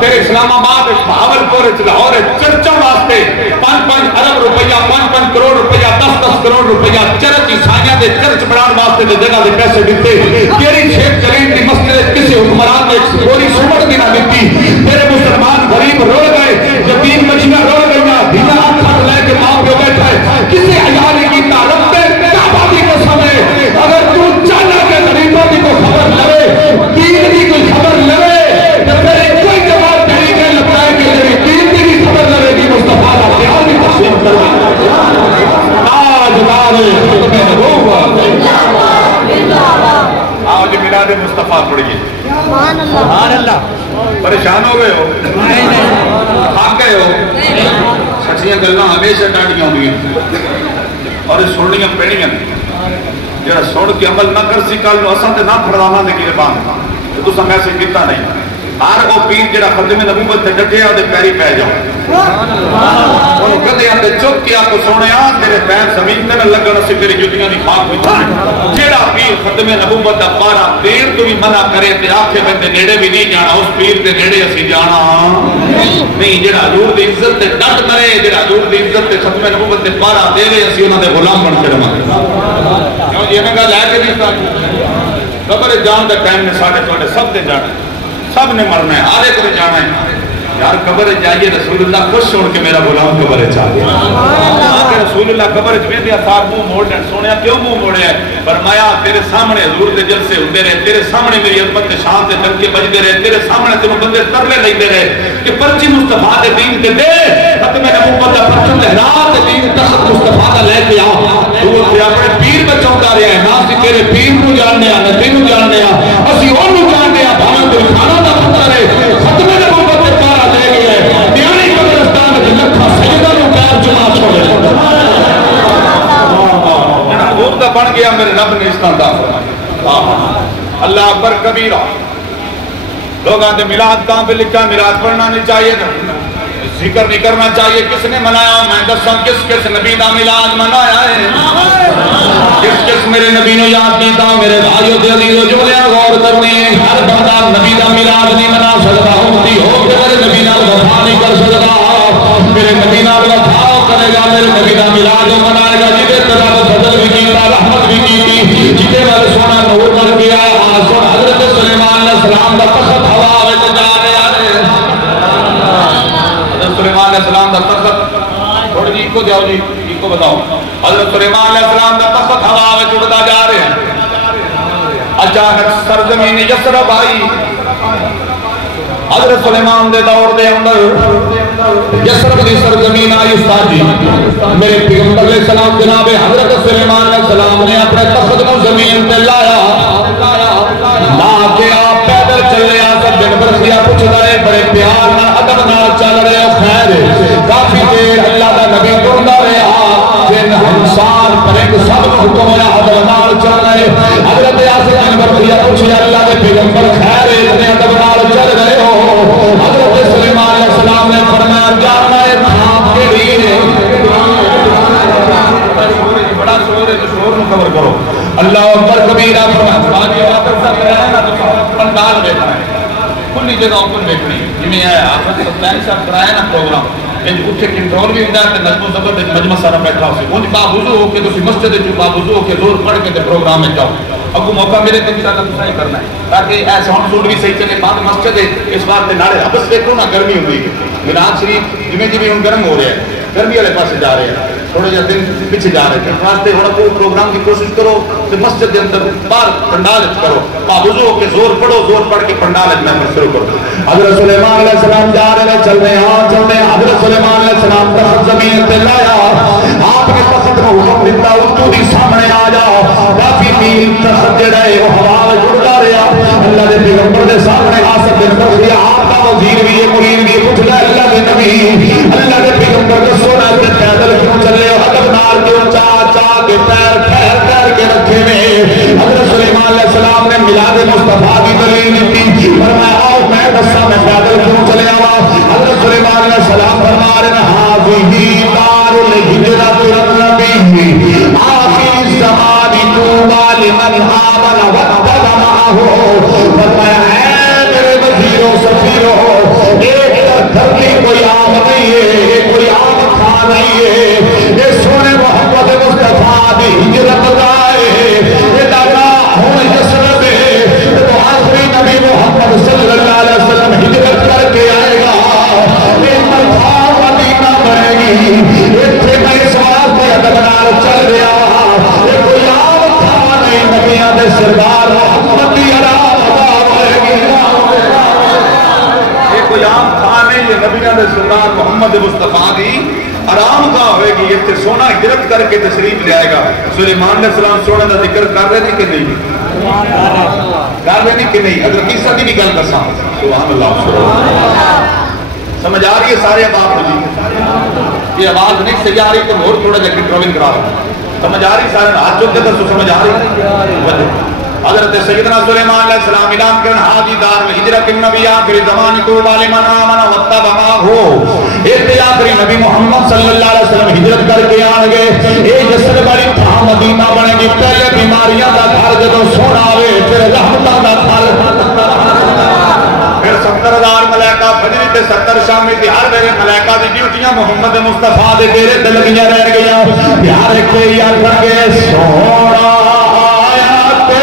تیرے اسلام آباد وچ بہاولپور وچ لاہور چرچاں واسطے 5-5 ارب روپیہ 5-5 کروڑ روپیہ 10-10 کروڑ روپیہ چرچ عیسائیاں دے چرچ بنان واسطے تے جگہ دے پیسے دتے کیڑی شیخ کریم دی مسجد کسی حکمران نے کوئی سمٹ بھی نہ دتی تیرے مسلمان غریب رول گئے یتیم بچیاں رول گئیاں دینا ہاتھ لے کے ماں پیو بیٹھا ہے کسی عیال کی تعلق تے کعبہ دی قسم ہے اگر تو چاہنا کہ غریبوں کی کوئی خبر لے دین کی کوئی خبر لے تو میرے کوئی جواب نہیں کہ لگتا ہے کہ میری دین کی خبر لے گی مصطفیٰ کا خیال بھی تقسیم کرنا تاجدار ختم نبوت آج میلاد مصطفیٰ پڑھیے سبحان اللہ پریشان ہو گئے ہو تھک گئے ہو سچیاں گلاں ہمیشہ ڈانڈیاں ہوئی اور یہ سننیاں پیڑیاں جڑا سن کے عمل نہ کر سی کل اساں تے نہ پھڑواواں دے کیے بان تو تساں میسج کیتا نہیں ہر وہ پیر جڑا ختم نبوت تے ڈٹیا دے پیری پے جاؤ انہوں کدے آتے چک کیا کو سونیا تیرے پیر زمین تے نہ لگن اسی تیری جتیاں دی خاک وچ جڑا پیر ختم نبوت دا پارا دیر تو بھی منع کرے تے آکھے میں تے نیڑے بھی نہیں جانا اس پیر دے نیڑے اسی جانا نہیں جڑا حضور دی عزت تے ڈٹ کرے جڑا حضور دی عزت تے ختم نبوت تے پارا دے اسی انہاں دے غلام بن کے رہاں کیوں یہ میں گل ہے کہ نہیں قبر جان کا ٹائم نے ساڑھے توڑے سب نے جانا ہے، سب نے مرنا ہے، آرے کو جانا ہے۔ یار قبر جائیے رسول اللہ خوش سن کے میرا غلام قبر چاہیے کہ رسول اللہ قبر میں بھی آثار منہ موڑ لیں سونے کیوں منہ موڑے ہے؟ فرمایا تیرے سامنے حضور دے جلسے ہوتے رہے، تیرے سامنے میری عظمت کے شان دے ڈنکے بجتے رہے، تیرے سامنے تینوں بندے ترلے لیتے رہے کہ پرچی مصطفیٰ دے دین تے دے ختم نبوت دا پرچم لہرا تے دین تخت مصطفیٰ دا لے کے آ تو اپنے پیر بچوں کا رہا ہے نا سی تیرے پیر کو جاننے آ نہ تینوں جاننے آ اسی انہوں جاننے آ بھانا دل کھانا دا پتر ہے ختم نبوت دے پارا لے گئے دیانی قبرستان دے لکھا سجدہ نو پیر جمع چھوڑے حضور دا بن گیا میرے رب نے اس کا دا فرمایا اللہ اکبر کبیرہ لوگ آتے میلاد کہاں پہ لکھا میلاد پڑھنا نہیں چاہیے ذکر نہیں کرنا چاہیے کس نے منایا میں دساں کس کس نبی دا میلاد منایا ہے کس کس میرے نبی نو یاد کیتا میرے بھائیو تے عزیزو جملے غور کرنے ہر بندہ نبی دا میلاد نہیں منا سکتا امتی ہو کے میرے نبی نال وفا نہیں کر سکتا میرے نبی نال وفا کرے گا میرے نبی دا میلاد منائے گا جدے تیرا فضل بھی کیتا رحمت بھی کیتی جدے نال سونا نور کر گیا سن حضرت سلیمان علیہ السلام دا تخت ہوا وچ جا رہا ہے حضرت سلیمان علیہ السلام دا تخت تھوڑی جی کو جاؤ جی ایک کو بتاؤ حضرت سلیمان علیہ السلام دا تخت ہوا وچ اڑدا جا رہے ہیں اچانک سرزمین یثرب آئی حضرت سلیمان دے دور دے اندر یثرب دی سرزمین آئی استاد جی میرے پیغمبر علیہ السلام جناب حضرت سلیمان علیہ السلام نے اپنے تخت کو زمین پہ لایا لا کے آپ پیدل چلے آسر جن برسیا کچھ دائے بڑے پیار نہ ادب نہ چل رہے خیر کافی دیر اللہ دا نبی کرنا رہا جن انسان پرنگ سب حکم ہے ادب نہ چل رہے حضرت آسر جن برسیا کچھ اللہ دے پیغمبر خیر اتنے ادب نہ چل رہے ہو حضرت سلیمان علیہ السلام نے فرمایا جانا ہے تھام کے لیے بڑا شور ہے تو شور میں کور کرو اللہ اکبر کبیرہ فرمایا پندال بیٹھا ہے کلی جگہ کل بیٹھنی جمیں آیا آپ نے ستائن صاحب کرایا نا پروگرام اتھے کنٹرول بھی ہوتا ہے نظم و ضبط مجمع سارا بیٹھا ہوسی انج باوضو ہو کے تو مسجد جو باوضو ہو کے زور پڑھ کے پروگرام میں جاؤ اب وہ موقع میرے تے انشاءاللہ تو صحیح کرنا ہے تاکہ ایسا ہم سوٹ بھی صحیح چلے بعد مسجد ہے اس بات تے ناڑے اب دیکھو نا گرمی ہوئی میلاد شریف جمیں جی بھی ہم گرم ہو رہے ہیں گرمی والے پاس جا رہے ہیں تھوڑے جا دن پیچھے جا رہے ہیں واسطے ہونا کوئی پروگرام کی کوشش کرو کہ مسجد کے اندر باہر پنڈال کرو باوضو ہو کے زور پڑھو زور پڑھ کے پنڈال میں شروع کرو حضرت سلیمان علیہ السلام جا رہے ہیں چل رہے ہیں چل رہے ہیں حضرت سلیمان علیہ السلام تخت زمین پہ لایا آپ کے تخت کو حکم دیتا اٹھو دی سامنے آ جاؤ کافی میل تخت جڑا ہے وہ ہوا میں جڑتا رہا اللہ دے پیغمبر دے سامنے آ سکتے ہیں آپ کا وزیر بھی ہے مرید بھی پوچھ لے اللہ دے نبی اللہ دے پیغمبر کو سونا تے پیدل کیوں چلے ادب نال کیوں چاہ کے پیر پھیر کے رکھے میں حضرت سلیمان علیہ السلام نے میلاد مصطفیٰ کی دلیل دی فرمایا آؤ میں دسا میں پیدل کیوں چلے آوا حضرت سلیمان علیہ السلام فرما رہے ہیں حاضی دار الہجرت النبی آخر زمان توبا لمن آمن واتبع معه فرمایا اے میرے وزیروں سفیروں ایک دھرتی کوئی عام نہیں ہے کوئی عام خان نہیں ہے یہ سونے محمد مصطفیٰ دی ہجرت دائے یہ دادا ہوں یسرب ہے تو آخری نبی محمد صلی اللہ علیہ وسلم ہجرت کر کے آئے گا یہ مرخواہ مدینہ بنے گی یہ تھے میں سوال پہ ادبنار چل رہا یہ کوئی عام خان نہیں نبیاں دے سردار محمد دی عراب بنے گی یہ کوئی عام خان نہیں یہ نبیاں دے سردار محمد مصطفیٰ دی آرام کا ہوئے گی یہ تے سونا گرفت کر کے تشریف لے آئے گا سلیمان علیہ السلام سونے کا ذکر کر رہے تھے کہ نہیں کر رہے تھے کہ نہیں اگر کس کی بھی گل کر سبحان اللہ سمجھ آ رہی ہے سارے بات مجھے یہ آواز نہیں صحیح آ رہی تو اور تھوڑا جا کنٹرولنگ کرا رہا سمجھ آ رہی سارے ہاتھ چلتے تو سمجھ آ رہی حضرت سیدنا سلیمان علیہ السلام اعلان کرن حاجی دار ہجرت النبی آخری زمان کو والے من آمن واتبع معه ایک آخری نبی محمد صلی اللہ علیہ وسلم ہجرت کر کے آن گئے اے جسر بڑی تھا مدینہ بنے گی پہلے بیماریاں دا گھر جدو سونا ہوئے پھر رحمتہ دا گھر پھر 70,000 ملائکہ فجری تے 70 شامی تھی ہر میرے ملائکہ دی ڈیوٹیاں محمد مصطفیٰ دے تیرے دلگیاں رہ گیا پیار کے یا لگے سونا آیا تے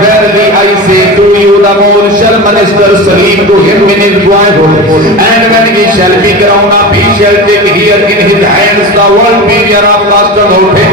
verily I say to you the Lord shall minister salim to him in his boyhood and when he shall be grown up he shall take here in his hands the world period of cast out him।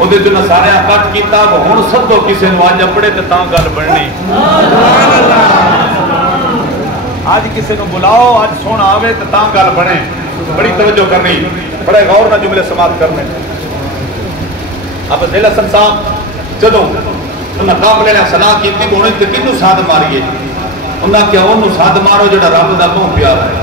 ਉਹਦੇ ਤੋਂ ਸਾਰਿਆਂ ਕੱਟ ਕੀਤਾ ਹੁਣ ਸੱਦੋ ਕਿਸੇ ਨੂੰ ਅੱਜ ਆਪਣੇ ਤੇ ਤਾਂ ਗੱਲ ਬਣਨੀ ਅੱਜ ਕਿਸੇ ਨੂੰ ਬੁਲਾਓ ਅੱਜ ਸੋਹਣਾ ਆਵੇ ਤੇ ਤਾਂ ਗੱਲ ਬਣੇ ਬੜੀ ਤਵੱਜੋ ਕਰਨੀ ਬੜੇ ਗੌਰ ਨਾਲ ਜੁਮਲੇ ਸਮਾਪਤ ਕਰਨੇ ਅਬ ਜ਼ਿਲ੍ਹਾ ਸੰਸਾਬ ਜਦੋਂ ਉਹਨਾਂ ਕਾਫਲੇ ਨੇ ਸਲਾਹ ਕੀਤੀ ਕਿ ਹੁਣ ਤੇ ਕਿਹਨੂੰ ਸਾਧ ਮਾਰੀਏ ਉਹਨਾਂ ਕਿਹਾ ਉਹਨੂੰ ਸਾਧ ਮਾਰੋ ਜਿਹੜਾ ਰੱਬ ਦਾ ਮੂੰਹ ਪਿਆਰਾ ਹੈ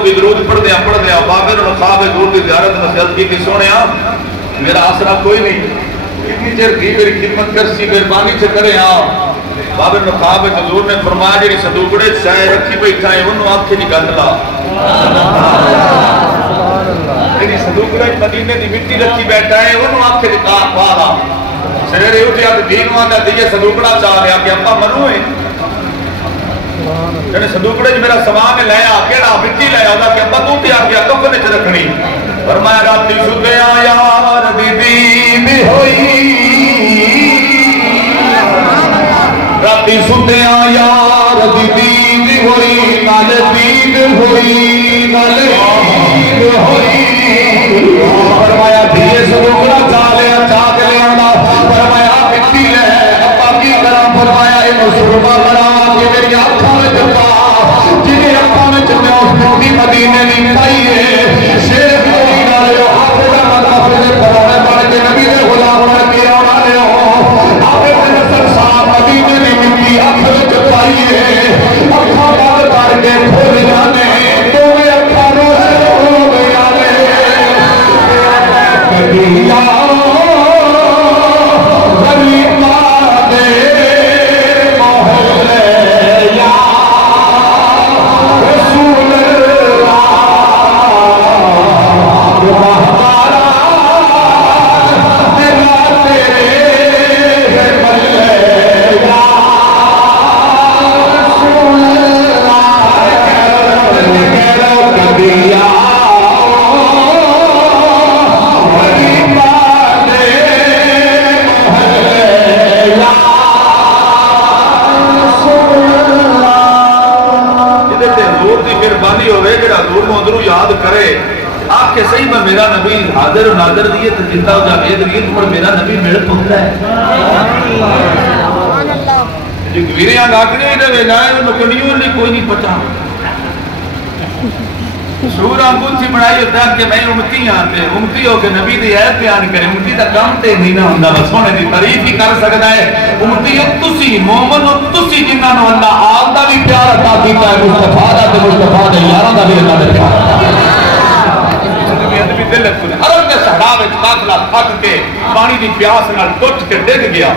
بھی درود پڑھ دیا بابے خواب دور کی زیارت نصیحت کی سونے میرا آسرا کوئی نہیں کتنی چیر تھی میری خدمت کر سی مہربانی سے کرے بابے خواب حضور نے فرمایا جی صدوقڑے چائے رکھی بیٹھا ہے انہوں آنکھیں نہیں گند لا صدوقڑے مدینے دی مٹی رکھی بیٹھا ہے انہوں آنکھیں نہیں پا رہا سویرے اٹھیا تو دین وہاں دیئے صدوقڑا چاہ رہا کہ اپا منو ہے جنہیں صدوقڑے میرا سامان لیا کیڑا مٹی لیا ہوتا کہ ابا تو تیار کیا کفن چ رکھنی فرمایا راتی سدیا یار دی ہوئی راتی سدیا یار دی ہوئی نال دید ہوئی نال دید ہوئی فرمایا دھیے صدوقڑا چاہ لیا فرمایا مٹی لے ابا کی کرا فرمایا انہوں سرما کرا کہ میری آنکھوں میں جتا جنہیں آنکھوں میں جتا اس مٹی مدینے نہیں پائی ہے شیخ ہوئی نہ لے آپ کا مدافع سے کرانے پڑے کہ نبی نے غلام بڑھ کے آنا لے آپ کے نصر صاحب مدینے نہیں مٹی آنکھوں میں جتائی ہے آنکھوں بار کر کے کھول جانے تو میں آنکھوں روز ہو گیا لے کبھی یاد کرے آپ کے صحیح میں میرا نبی حاضر و ناظر دیئے تو جندہ ہو جاوید دیئے تو میرا نبی میرے پہنچا ہے جو گویریاں گاکنے ہی دے نائے وہ نکنیوں نے کوئی نہیں پچا شعور آنکون سی بڑھائی ہوتا ہے کہ میں امتی آتے امتی ہو کہ نبی دی عیب بیان کرے امتی تا کام تے نہیں نہ ہوندہ بس ہونے دی تعریف ہی کر سکتا ہے امتی تسی مومن تسی جنہاں نو اللہ آل دا بھی پیار عطا کیتا ہے مصطفیٰ دا تے مصطفیٰ دے یارہ دا بھی اللہ دے پیار عرب کے صحرا وچ قافلہ تھک کے پانی دی پیاس نال ٹوٹ کے ڈگ گیا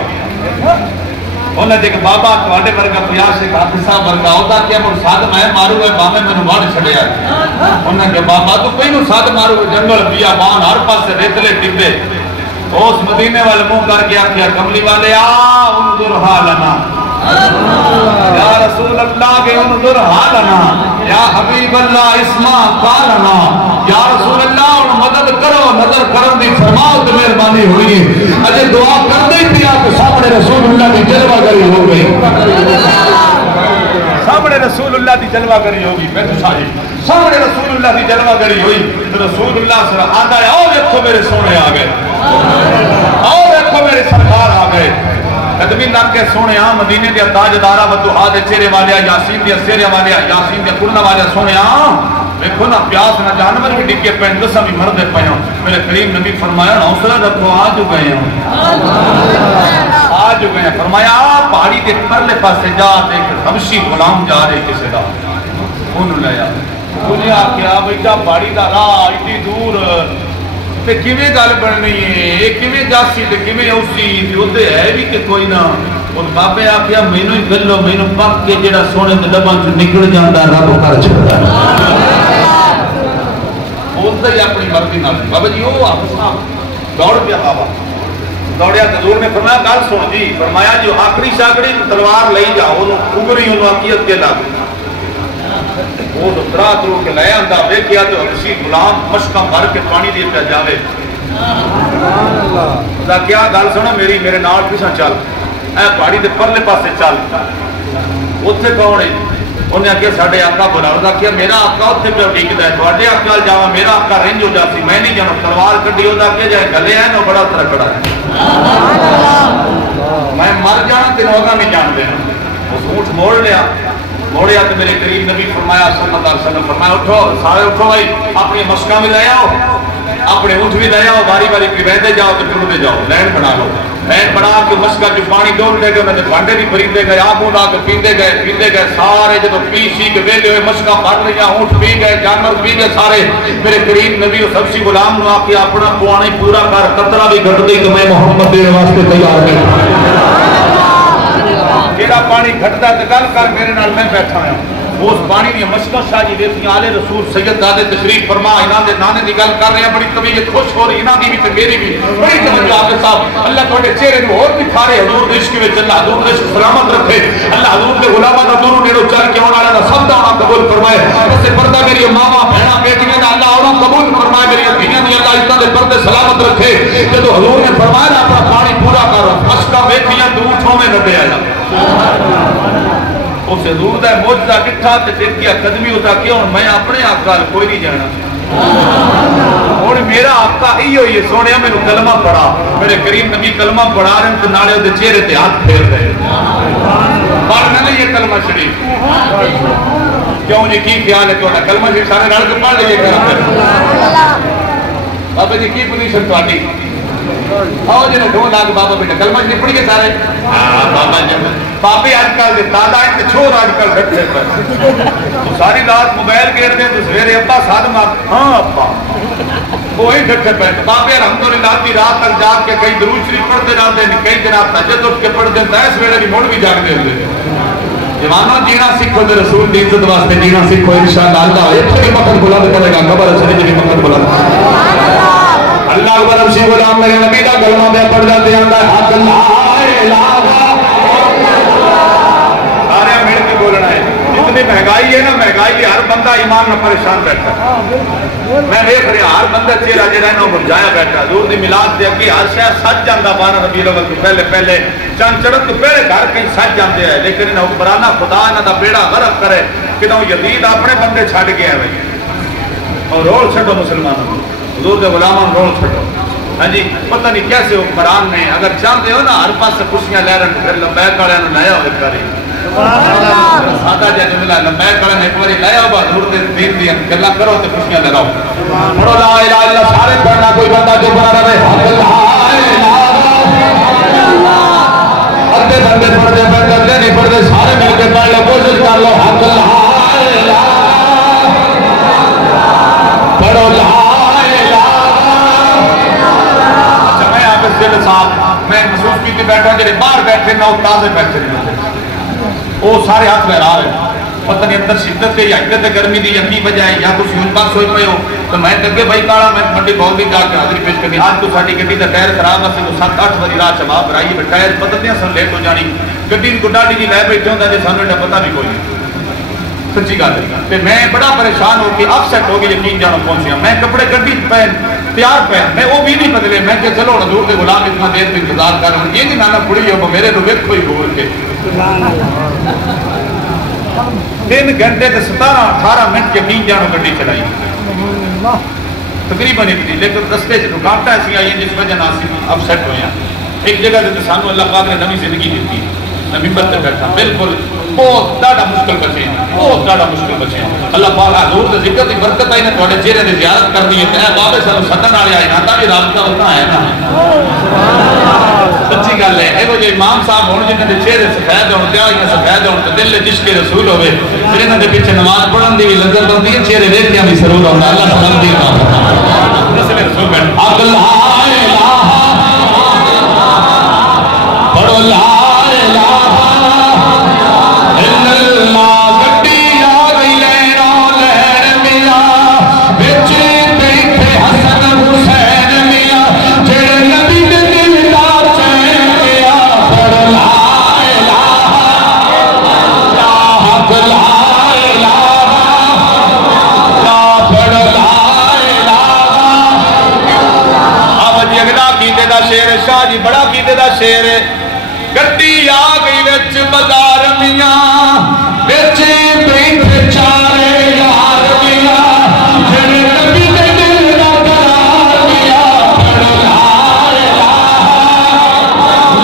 انہیں دیکھ بابا تواڈے ورگا پیاس ایک حادثہ ورگا ہوتا کہ مر ساتھ میں مارو ہے بامے میں نے وڑ چھڑیا انہیں کہ بابا تو کوئی نو ساتھ مارو جنگل بیابان ہر پاس سے ریتلے ٹبے اس مدینے والے منہ کر کے کیا کملی والے انظر حالنا یا رسول اللہ کے انظر حالنا یا حبیب اللہ اسما قالنا یا رسول اللہ ان مدد کرو نظر کرن دی فرماؤ تو مہربانی ہوئی اجے دعا کر دے پیا تو سامنے رسول اللہ کی جلوہ گری ہو گئی سامنے رسول اللہ کی جلوہ گری ہوگی میں تو صاحب سامنے رسول اللہ کی جلوہ گری ہوئی تو رسول اللہ سے آتا ہے آؤ دیکھو میرے سونے آ گئے آؤ دیکھو میرے سرکار آ گئے قدمی لگ کے سونے آ مدینے دیا تاجدارہ بدوہا دے چہرے والے یاسین دیا سیرے والے یاسین دیا قرنہ والے سونے آ دیکھو نا پیاس نہ جانور بھی ڈکے پہن دسا بھی مردے پہ ہوں میرے کریم نبی فرمایا حوصلہ رکھو آج گئے ہوں آج گئے ہیں فرمایا پہاڑی دے پرلے پاسے جا دیکھ حبشی غلام جا رہے کسے دا انہوں لیا انہیں آکھیا بیٹا پہاڑی دا راہ اتنی دور تے کیویں گل بننی ہے یہ کیویں جاسی تے کیویں اوسی تے اوتے ہے بھی کہ کوئی نہ اور بابے آکھیا مینوں ہی گلو مینوں پک کے جڑا سونے تے ڈباں چ نکل جاندا رب کر چھڑدا بولتا ہی اپنی مرضی نال بابا جی او آپ دوڑ پیا بابا دوڑیا حضور نے فرمایا گل سن جی فرمایا جو آخری شاگڑی تلوار لئی جاؤ انہوں اگری انہوں عقیدت کے لگ وہ دترا ترو کے لے آندا ویکھیا تے اسی غلام مشکاں بھر کے پانی دے پیا جاوے خدا کیا گل سنو میری میرے نال پیچھے چل اے پہاڑی دے پرلے پاسے چل اوتھے کون ہے انہیں آکھیا ساڈے آقا بلاؤ دا کیا میرا آقا اوتھے پہ ٹکدا ہے تواڈے آقا جاواں میرا آقا رنج ہو جاسی میں نہیں جانا تلوار کڈی او دا کہ جائے گلے ہے نو بڑا ترکڑا ہے میں مر جانا تے نوگا نہیں جان دینا اس اونٹ موڑ لیا موڑیا تو میرے قریب نبی فرمایا صلی اللہ علیہ وسلم فرمایا اٹھو سارے اٹھو بھائی اپنی مشکاں بھی لے آؤ اپنے اونٹ بھی لے آؤ باری باری کی بہتے جاؤ تو پھر دے جاؤ لینڈ بنا لو بہن بنا کے مشکا جو پانی ڈولتے گئے انہوں نے بھانڈے بھی خریدے گئے آگ لا کے پیندے گئے سارے جب پی سی کے ویلے ہوئے مشکا پھڑ لیا اونٹ پی گئے جانور پی گئے سارے میرے کریم نبی و سبسی غلام نو آ کے اپنا پوانی پورا کر قطرہ بھی گھٹ دی تو میں محمد دے واسطے تیار ہے کیڑا پانی گھٹتا ہے گل کر میرے نال میں بیٹھا ہوں اس پانی دی مشکل شاہ جی دیتی آلے رسول سید دادے تشریف فرما انہاں دے نانے دی گل کر رہے ہیں بڑی طبیعت خوش ہو رہی انہاں دی بھی تے میری بھی بڑی توجہ آپ صاحب اللہ تواڈے چہرے نو اور بھی کھارے حضور دے عشق وچ اللہ حضور دے عشق سلامت رکھے اللہ حضور دے غلاماں دا دوروں نیڑوں چل کے آنے والا سب دا انہاں قبول فرمائے بس پردہ میری ماما بہنا بیٹیاں دا اللہ انہاں قبول فرمائے میری دھیاں دی اللہ عزت دے پردے سلامت رکھے جدوں حضور نے فرمایا اپنا پانی پورا کرو مشکا ویکھیاں دور چھویں نہ دے آیا اس حضور دا موجزہ کٹھا تے دیکھیا قدمی ہوتا کیوں میں اپنے آقا کوئی نہیں جانا اور میرا آقا ہی ہوئی ہے سونیا میں کلمہ پڑھا میرے کریم نبی کلمہ پڑھا رہے ہیں تو نالے دے چہرے تے ہاتھ پھیر رہے پڑھنا نہیں یہ کلمہ شریف کیوں جی کی خیال ہے تھوڑا کلمہ شریف سارے نال کے پڑھ لیجیے بابا جی کی پوزیشن تھوڑی آؤ جی نے 2 لاکھ بابا بیٹا کلمہ شریف پڑھ کے سارے بابا جی بابے آج کل دے دادا ہیں کہ چھوڑ آج کل رکھتے پر ساری رات موبائل گیڑ دیں تو سویرے ابا ساتھ مار ہاں ابا وہی ڈھٹے پہ بابے الحمدللہ کی رات تک جاگ کے کئی درود شریف پڑھتے جاتے ہیں کئی جناب تہجد اٹھ کے پڑھتے ہیں اس ویلے بھی موڑ بھی جاگ دے ہوئے جوانوں جینا سیکھو تے رسول دی عزت واسطے جینا سیکھو انشاءاللہ اللہ ایک بھی مقصد بلند کرے گا قبر شریف بھی مقصد بلند اللہ اکبر ابشی غلام میرے نبی دا کلمہ میں پڑھ جاتے ہیں حق لا الہ سارے مل کے بولنا ہے اتنی مہنگائی ہے نا مہنگائی ہر بندہ ایمان نہ پریشان بیٹھا میں دیکھ رہا ہر بندہ چہرہ جڑا ہے نا مرجایا بیٹھا حضور دی میلاد دے اگے ہر شے سج جاندا 12 ربیع الاول تو پہلے چند چڑھن تو پہلے گھر کہیں سج جاندے ہیں لیکن انہاں حکمرانہ خدا انہاں دا بیڑا غرق کرے کہ نہ یزید اپنے بندے چھڈ گیا ہے اور رول چھڈو مسلمانوں حضور دے غلاماں رول چھڈو ہاں جی پتہ نہیں کیسے حکمران نے اگر چاہتے ہو نا ہر پاس خوشیاں لے رہے پھر لبیک والے نے لایا ہوئے کاری سادہ جا جملہ لبیک والے نے ایک باری لایا ہوا حضور دے دین دی گلا کرو تے خوشیاں لے لاؤ پڑھو لا الہ الا اللہ سارے پڑھنا کوئی بندہ جو بنا رہے ادھے بندے پڑھتے پڑھتے ادھے نہیں پڑھتے سارے مل کے پڑھ لو کوشش کر لو حق لا پڑھو لا میں محسوس کی تھی بیٹھا جڑے باہر بیٹھے نہ تازے بیٹھے وہ سارے ہاتھ لہرا رہے پتہ نہیں اندر شدت ہے یا حدت گرمی دی یا کی وجہ ہے یا کچھ یوں بات سوچ پئے ہو تو میں کہ بھائی کالا میں منڈی بہت بھی جا کے حاضری پیش کرنی آج تو ساری گڈی دا ٹائر خراب ہے تو 7-8 بجے رات جواب رائی ہے ٹائر پتہ نہیں سن لیٹ ہو جانی گڈی کو ڈاڈی جی لے بیٹھے ہوندا جے سانوں ایڈا پتہ بھی کوئی نہیں سچی گل ہے تے میں بڑا پریشان ہو کے اپ سیٹ ہو کے یقین جانو پہنچیا میں کپڑے گڈی پہن تیار پہن میں وہ بھی نہیں بدلے میں کہ چلو حضور دے غلام اتنا دیر سے انتظار کر رہے ہیں یہ نہیں نانا پڑی ہو میرے تو ویکھو ہی بول کے 3 گھنٹے تے 17-18 منٹ یقین جانو گڈی چلائی تقریباً اتنی لیکن رستے چ رکاوٹیں ایسی آئی ہیں جس وجہ سے اپ سیٹ ہوئے ہیں ایک جگہ سے سانو اللہ پاک نے نئی زندگی دیتی ہے نبی پر بیٹھا بالکل بہت زیادہ مشکل بچے ہیں بہت زیادہ مشکل بچے ہیں اللہ پاک حضور دے ذکر دی برکت ہے نے تواڈے چہرے دی زیارت کرنی ہے تے بابے سانو سدن والے آئے نا بھی رابطہ ہوتا ہے نا سچی گل ہے اے وہ جو امام صاحب ہون جنہاں دے چہرے سفید ہون تیاریاں سفید ہون تے دل وچ عشق رسول ہوے جنہاں دے پیچھے نماز پڑھن دی بھی لذت ہوندی ہے چہرے ویکھیاں بھی سرور ہوندا اللہ سلام دی رسول رسول بیٹھ اللہ الہ پڑھو لا شاہ جی بڑا کیتے دا شیر ہے گڈی آ گئی وچ بازار میاں وچ بیٹھے چارے یار میاں جڑے نبی دے دل دا قرار میاں پڑھ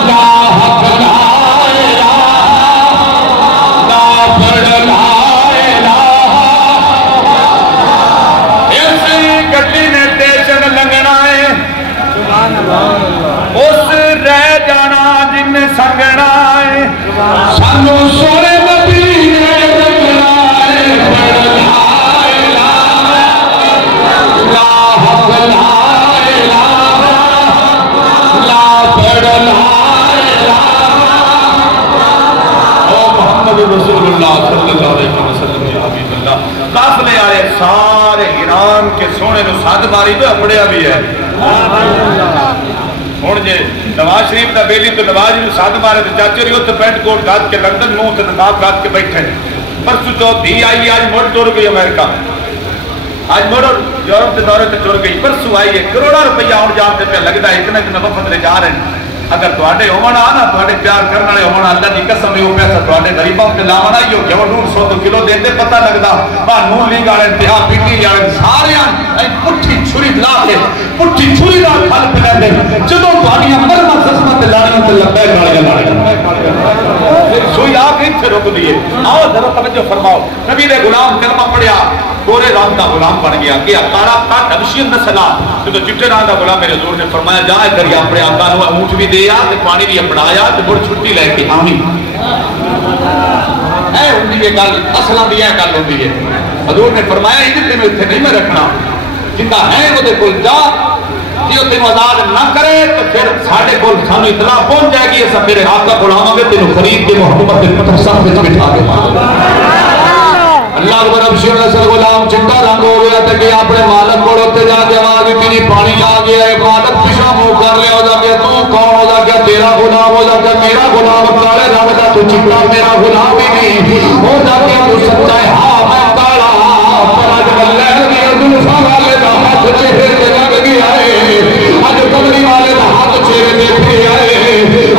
لا حق لا پڑھ لا اس گڈی نے ٹیشن لنگنا ہے اس رہ جا رسول اللہ صلی اللہ علیہ وسلم یا حبیب اللہ. قافلے والے سارے ایران کے سونے نو سد ماری تو اپڑیا بھی ہے. ہوں جی نواز شریف کا بیلی تو نواز نو سد مارے تو چاچے رہی اتنے پینٹ کوٹ گھات کے لندن منہ سے نقاب گھات کے بیٹھے. پرسوں چوتھ دھی آئی آج مڑ ٹر گئی امریکہ, آج مڑ یورپ کے دورے سے ٹر گئی. پرسوں آئی ہے کروڑا روپیہ آن جان سے پہ لگتا ہے اتنے اتنے وفد لے جا رہے ہیں. اگر تھوڑے ہونا نا تھوڑے پیار کرنے والے ہونا اللہ کی قسم ہے وہ پیسہ تھوڑے غریبوں کے لاونا ہی ہو گیا. وہ 100 کلو دیتے پتہ لگتا باہر نون لیگ والے انتہا پیٹی والے سارے پٹھی چھری لا کے پٹھی چھری نال کھل پہ لیندے جدوں تھوڑیاں مرمت عظمت لاڑیاں تے لبے گالیاں سوئی آ کے اتنے رک دیے. آؤ ذرا توجہ فرماؤ. نبی نے غلام کلمہ پڑھیا گورے رنگ کا غلام بن گیا. کیا کالا کٹ حبشین نسلا تو چٹے رنگ کا غلام میرے حضور نے فرمایا جا کر اپنے آقا نو اونٹ بھی دیا تے پانی بھی اپنایا تے مڑ چھٹی لے کے آویں. اے ہوندی ہے گل اصلاں دی اے گل ہوندی ہے. حضور نے فرمایا ادھر تے میں ایتھے نہیں میں رکھنا جندا ہے اودے کول جا جو تینوں آزاد نہ کرے تو پھر ساڈے کول سانو اطلاع پہنچ جائے گی اساں تیرے آقا غلام ہوں گے تینوں خرید کے محبت کے پتھر صاحب وچ بٹھا کے اللہ اکبر. ابشر نسل غلام چٹا رنگ ہو گیا تے کہ اپنے مالک کو تے جا کے آواز دیتی پانی آ گیا ہے. مالک پیچھے منہ کر لیا ہو جا کے تو کون ہو جا کے تیرا غلام ہو جا کے میرا غلام کالے رنگ دا تو چٹا میرا غلام ہی نہیں ہو جا کے تو سچا ہے. ہاں میں کالا پر اج اللہ دی زلفاں والے دا ہاتھ چہرے تے لگ گیا ہے. اج کملی والے دا ہاتھ چہرے تے پھیریا ہے.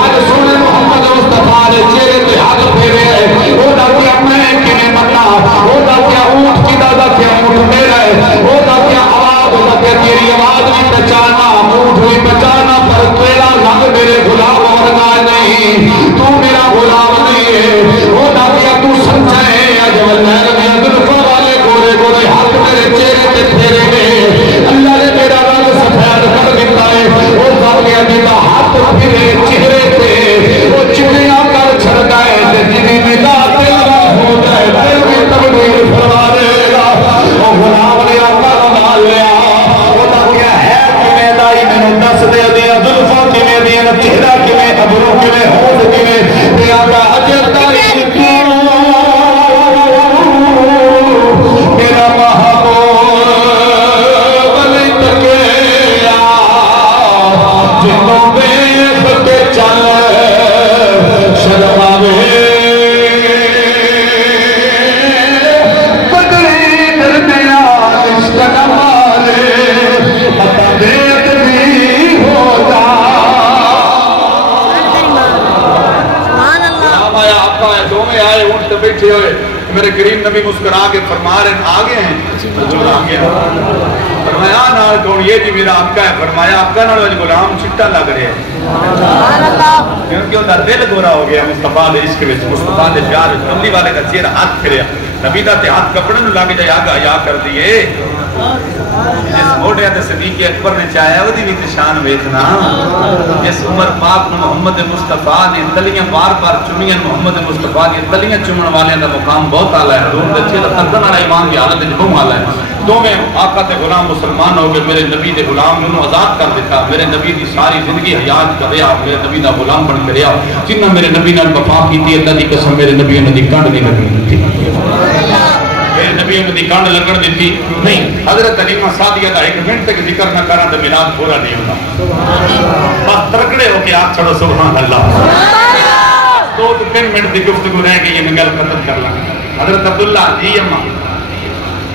اج سونے محمد مصطفیٰ دے چہرے تے ہاتھ پھیریا ہے. ہو جا کے میں کنے منا ہو جا کیا اونٹ کی دا کیا اونٹ میرا ہے. ہو جا کیا آواز ہو جا کیا تیری آواز بھی پہچانا اونٹ بھی پہچانا پر تیرا رنگ میرے غلام ورگا نہیں تو میرا غلام نہیں ہے. ہو جا کیا تو سچا ہے. اج اللہ نے زلفاں والے گورے گورے ہاتھ میرے چہرے تے پھیرے نے. اللہ نے میرا رنگ سفید کر دیتا ہے. وہ جا کیا دیتا ہاتھ پھیرے چہرے تے وہ چڑیاں کر چھڑکا ہے تے جنی ندا دل ہو جائے دل بھی تبدیل فرما دے گا. وہ غلام نے آقا بنا لیا. وہ کیا ہے کیویں دائی مینوں دس دے دیا زلفاں کیویں دیاں چہرہ کیویں ابرو کیویں ہونٹ کیویں تے آقا اجے تاریخ کیوں میرا محبوب نہیں تکیا جنوں دیکھ کے چل شرماوے بیٹھے ہوئے میرے کریم نبی مسکرا کے فرما رہے ہیں آگے ہیں فرمایا نال کون یہ جی میرا آقا ہے. فرمایا آقا نال وجہ غلام چھٹا لگ رہے ہیں کیونکہ وہ دل گورا ہو گیا مصطفیٰ دے عشق وچ مصطفیٰ دے پیار وچ. کملی والے کا چہرہ ہاتھ پھریا نبی دا تے ہاتھ کپڑے نوں لگ جائے آگا یا کر دیے. جس موڑے تے صدیق اکبر نے چاہیا وہ دی بھی شان ویکھنا. جس عمر پاک محمد مصطفیٰ نے تلیاں بار بار چنیاں محمد مصطفیٰ دی تلیاں چمن والے دا مقام بہت اعلی ہے. حضور دے چہرہ تردن والا ایمان دی حالت وچ بہت اعلی ہے. دوویں آقا تے غلام مسلمان ہو گئے. میرے نبی دے غلام نوں آزاد کر دیتا. میرے نبی دی ساری زندگی حیات کر رہا میرے نبی دا غلام بن کے رہا. جنہاں میرے نبی نال وفا کیتی اللہ دی قسم میرے نبی انہاں دی کنڈ نہیں لگی میرے نبی انہاں دی کنڈ لگن دیتی نہیں. حضرت علیمہ سعدیہ دا ایک منٹ تک ذکر نہ کراں تے میلاد پورا نہیں ہوتا. بس ترکڑے ہو کے آپ چھڑو سبحان اللہ. 2-3 منٹ دی گفتگو رہ گئی یہ گل ختم کر لاں. حضرت عبداللہ جی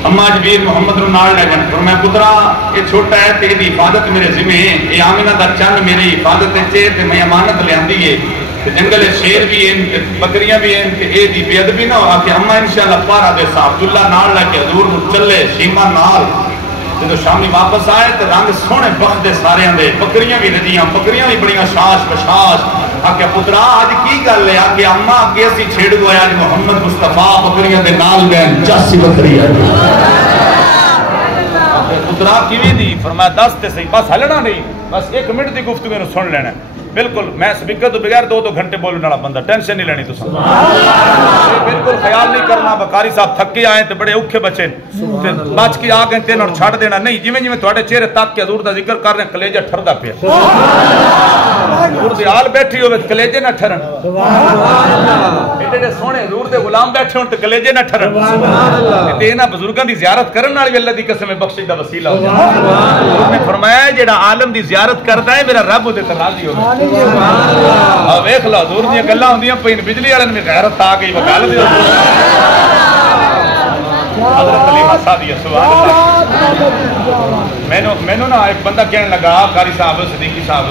اماں جبیر محمد رو نال لگن فرمایا پترا یہ چھوٹا ہے تے دی حفاظت میرے ذمہ ہے. یہ آمنہ دا چن میری حفاظت تے تے میں امانت لیاندی ہے. جنگل شیر بھی ہیں بکریاں بھی ہیں کہ اے دی بے ادبی نہ ہو کہ اماں انشاءاللہ پارا دے صاحب عبداللہ نال لے کے حضور نو چلے شیما نال. جب شامی واپس آئے تو رنگ سونے بخت دے سارے دے. بکریاں بھی رجیاں بکریاں بھی بڑیاں شاش بشاش. آکے پترا آج کی گل ہے آکے اماں آگے اسی چھیڑ گویا آج محمد مصطفیٰ بکریاں دے نال گئے 80 بکریاں دی. پترا کیویں دی فرمایا 10 تے صحیح بس ہلنا نہیں بس 1 منٹ دی گفتگو نو سن لینا. بالکل میں سپیکر تو بغیر 2 گھنٹے بولنے والا بندہ ٹینشن نہیں لینی تو بالکل حضور خیال نہیں کرنا بکاری صاحب تھکے آئے تے بڑے اوکھے بچے بچ کے آ گئے تین اور چھڑ دینا نہیں جویں جویں تواڈے چہرے تک کے حضور دا ذکر کر رہے ہیں کلیجہ ٹھردا پیا حضور دی آل بیٹھی ہوے کلیجے نہ ٹھرن سبحان اللہ ایڈے سونے حضور دے غلام بیٹھے ہون تے کلیجے نہ ٹھرن سبحان اللہ تے انہاں بزرگاں دی زیارت کرن نال وی اللہ دی قسم بخشش دا وسیلہ ہو جائے حضور نے فرمایا جیڑا عالم دی زیارت کردا ہے میرا رب اودے تے راضی ہوے سبحان اللہ آ ویکھ لو حضور دی گلاں ہوندیاں پئی بجلی والے نے غیرت آ گئی وکال دی حضرت علیمہ صادیہ سبحان اللہ مینوں نا ایک بندہ کہنے لگا قاری صاحب صدیقی صاحب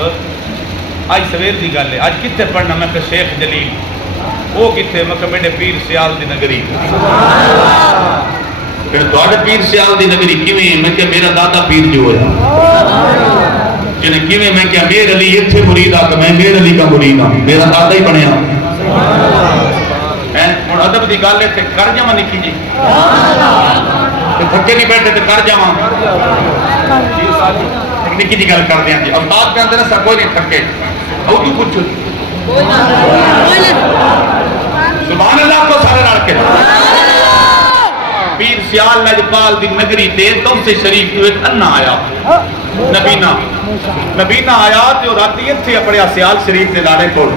آج سویر دی گل ہے آج کتے پڑھنا میں کہ شیخ جلیل وہ کتے میں کہ میرے پیر سیال دی نگری پھر تواڈے پیر سیال دی نگری کیویں میں کہ میرا دادا پیر جو ہویا جنے کیویں میں کہ میر علی ایتھے مرید آ کہ میں میر علی کا مرید ہوں میرا دادا ہی بنیا ہن ادب دی گل ہے تے کر جاواں نکی جی تے تھکے نہیں بیٹھے تے کر جاواں جی صاحب نکی جی گل کردے ہیں جی استاد کہندے نے سر کوئی نہیں تھکے او تو پوچھو سبحان اللہ کو سارے رل کے پیر سیال نجپال دی نگری تے توسے شریف نو ایک انا آیا نبینا آیا تے راتی ایتھے اپنے سیال شریف دے لاڑے کول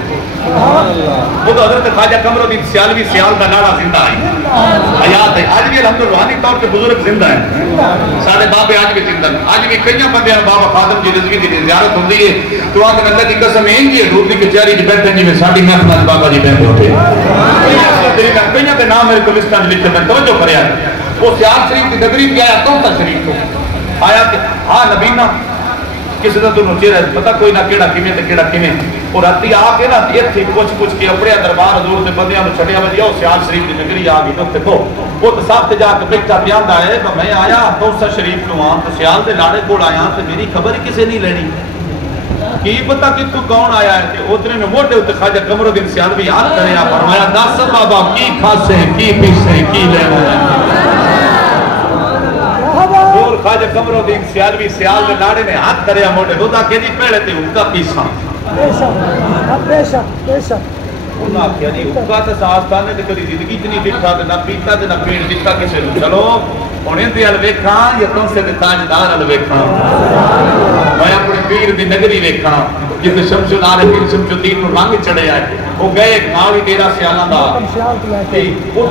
وہ تو حضرت خواجہ قمر الدین سیالوی سیال دا لاڑا زندہ ہے حیات ہے آج بھی الحمد روحانی طور پہ بزرگ زندہ ہیں سارے بابے آج بھی زندہ ہیں آج بھی کئی بندے ہیں بابا خادم جی رضوی دی زیارت ہوندی ہے تو آگے اللہ کی قسم ہے کہ حضور دی کچہری وچ بیٹھے جی میں ساڈی محفل بابا جی بیٹھے ہوتے کئی دے نام میرے کو لسٹاں وچ لکھے میں توجہ کریا وہ سیال شریف دی نگری پہ آیا توسا شریف تو آیا کہ ہاں نبینا کسی دا تو چہرہ پتہ کوئی نہ کیڑا کیویں تے کیڑا کیویں اور راتی آ کے نا ایتھے پوچھ کے اپنے دربار حضور دے بندیاں نوں چھڈیا ودیا او سیال شریف دی نگری آ گئی تے کو وہ تو صاحب تے جا کے بیٹھا پیاندا ہے کہ میں آیا توسا شریف نوں آ تے سیال دے لاڑے کول آیا تے میری خبر کسے نہیں لینی کی پتہ کہ تو کون آیا ہے تے اتنے میں موٹے تے خواجہ قمر الدین سیالوی یاد کریا فرمایا دس بابا کی کھاسے کی پیسے کی لینا ہے خواجہ قمر الدین سیالوی سیال دے لاڑے نے ہاتھ کریا موٹے خدا کہ جی پہلے تے حکا پیساں بے شک انہاں کیا جی حکا تے ساستانے تے کدی زندگی چ نہیں دکھا تے نہ پیتا تے نہ پین دتا کسے نوں چلو ہن اندے ال ویکھاں یا توں سے تاجدار ال ویکھاں میں اپنے پیر دی نگری ویکھاں جتے شمس العارفین شمس الدین نوں رنگ چڑھیا ہے وہ گئے ناوی 13 سیالاں دا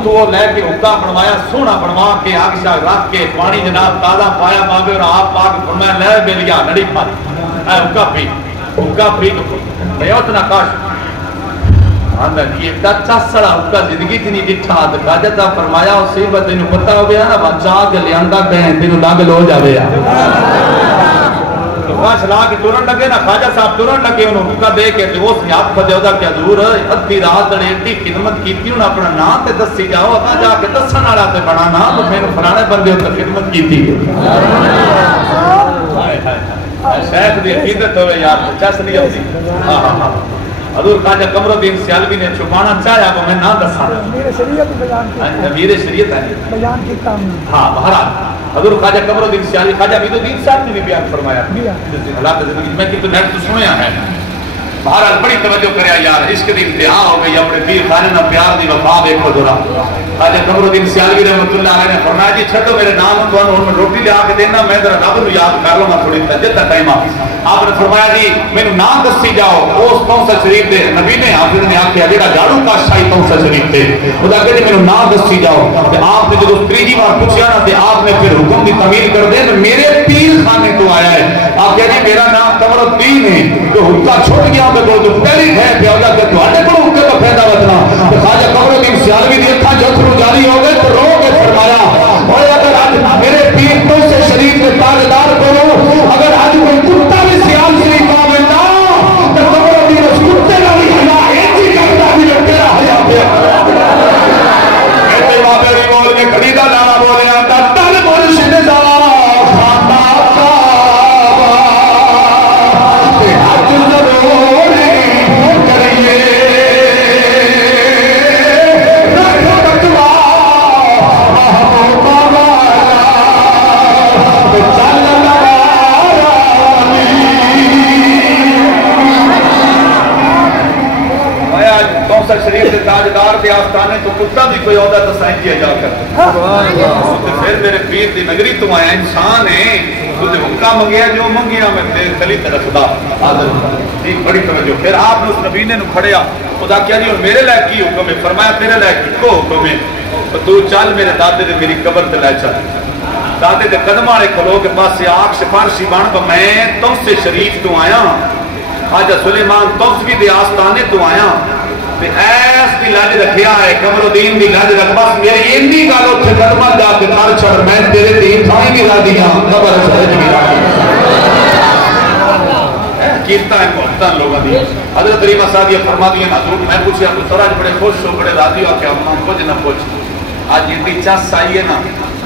تو لے کے حکا بنوایا سونا بنوا کے آگ شاگ رکھ کے پانی جناب تازہ پایا ماوے اور آپ پاک فرمایا لے بیلیا نڑی پھاڑی اے حکا پی میں اتنا کاش آندا یہ کچا سڑا حکا زندگی تے نہیں ڈٹھا تے خواجہ صاحب فرمایا اس صحبت تینوں پتہ ہو گیا نا بچا کے لیاندا کہیں تینوں لگ لو جاوے واش لا کے ترن لگے نا خواجہ صاحب ترن لگے انہوں حکا دے کے تے اس نے آپ کھدے دا کہ حضور ادھی رات دے ایڈی خدمت کیتی انہاں اپنا نام تے دسی جاؤ اتا جا کے دسن والا تے بڑا نام مینوں فلانے بندے تے خدمت کیتی ہائے ہائے شیخ دی عقیدت ہوے یار چس نہیں ہوندی ہاں ہاں ہاں حضور خواجہ قمر الدین سیالوی نے چھپانا چاہیا وہ میں نہ دساں امیر شریعت ہے بیان کیتا ہاں بہرحال حضور خواجہ قمر الدین سیالوی خواجہ عبید الدین صاحب نے بھی بیان فرمایا حالات زندگی میں کہ تو نیٹ تو سنیا ہے بہرحال بڑی توجہ کریا یار عشق دی انتہا ہو گئی اپنے پیر خانے نہ پیار دی وفا دیکھو ذرا خواجہ قمر الدین سیالوی رحمۃ اللہ علیہ نے فرمایا جی چھڈو میرے نام تو ہن روٹی لے آ کے دینا میں ذرا رب نو یاد کر لواں تھوڑی تجد دا ٹائم آپ نے فرمایا جی مینوں نام دسی جاؤ اس توسا شریف دے نبی نے حافظ نے آکھیا جڑا جھاڑو پاشاہی توسا شریف تے خدا کہ مینوں نام دسی جاؤ تے آپ نے جدوں تیجی بار پوچھیا نا تے آپ نے پھر حکم دی تعمیل کر دے میرے پیر خانے تو آیا ہے آپ کہہ جی میرا نام قمر الدین ہے تو حکا چھوٹ گیا تے بول تو پہلی ہے پیا جا کہ تواڈے کول حکم دا فائدہ وتنا تے خواجہ قمر الدین سیالوی دی اکھاں جتھرو جاری ہو گئے تو رو کے فرمایا اور اگر آج میرے پیر توسے شریف کے تاجدار کرو اگر آج کوئی کتا بھی سیال شریف آوے نا تو قمر الدین اس کتے کا بھی حیا ایسی کرتا بھی جو تیرا حیا پیا ایسے بابے بھی بول کے کھڑی دا نام بولے آتا تل مرشد دا خاندہ کعبہ تے حج ضرور کریے رکھ کتا بھی کوئی عہدہ تو سائن کیا جا کر پھر میرے پیر دی نگری تو آیا انسان ہے تجھے حکا منگیا جو منگیا میں تیرے تلی تیرا خدا حاضر جی بڑی توجہ پھر آپ نے اس نبینے نو کھڑیا خدا کیا جی اور میرے لائق کی حکم ہے فرمایا تیرے لائق کو حکم ہے تو چل میرے دادے دے میری قبر تے لے چل دادے دے قدم والے کھلو کے پاس سے آگ سفارشی بن کے میں تم سے شریف تو آیا خواجہ سلیمان توسوی دے آستانے تو آیا ایس دی لاج رکھیا ہے قمر الدین دی لاج رکھ بس میری انی گل اتنے قدمہ جا کے کر چھڑ میں تیرے دین تھائی بھی را دیا قبر سہج بھی را دیا کیرتا ہے محتاں لوگا دیا حضرت ریمہ صادیہ فرما دیا حضور میں پوچھے ابو سراج بڑے خوش ہو بڑے راضی ہو کہ اماں کچھ نہ پوچھ آج اتنی چاس آئی ہے نا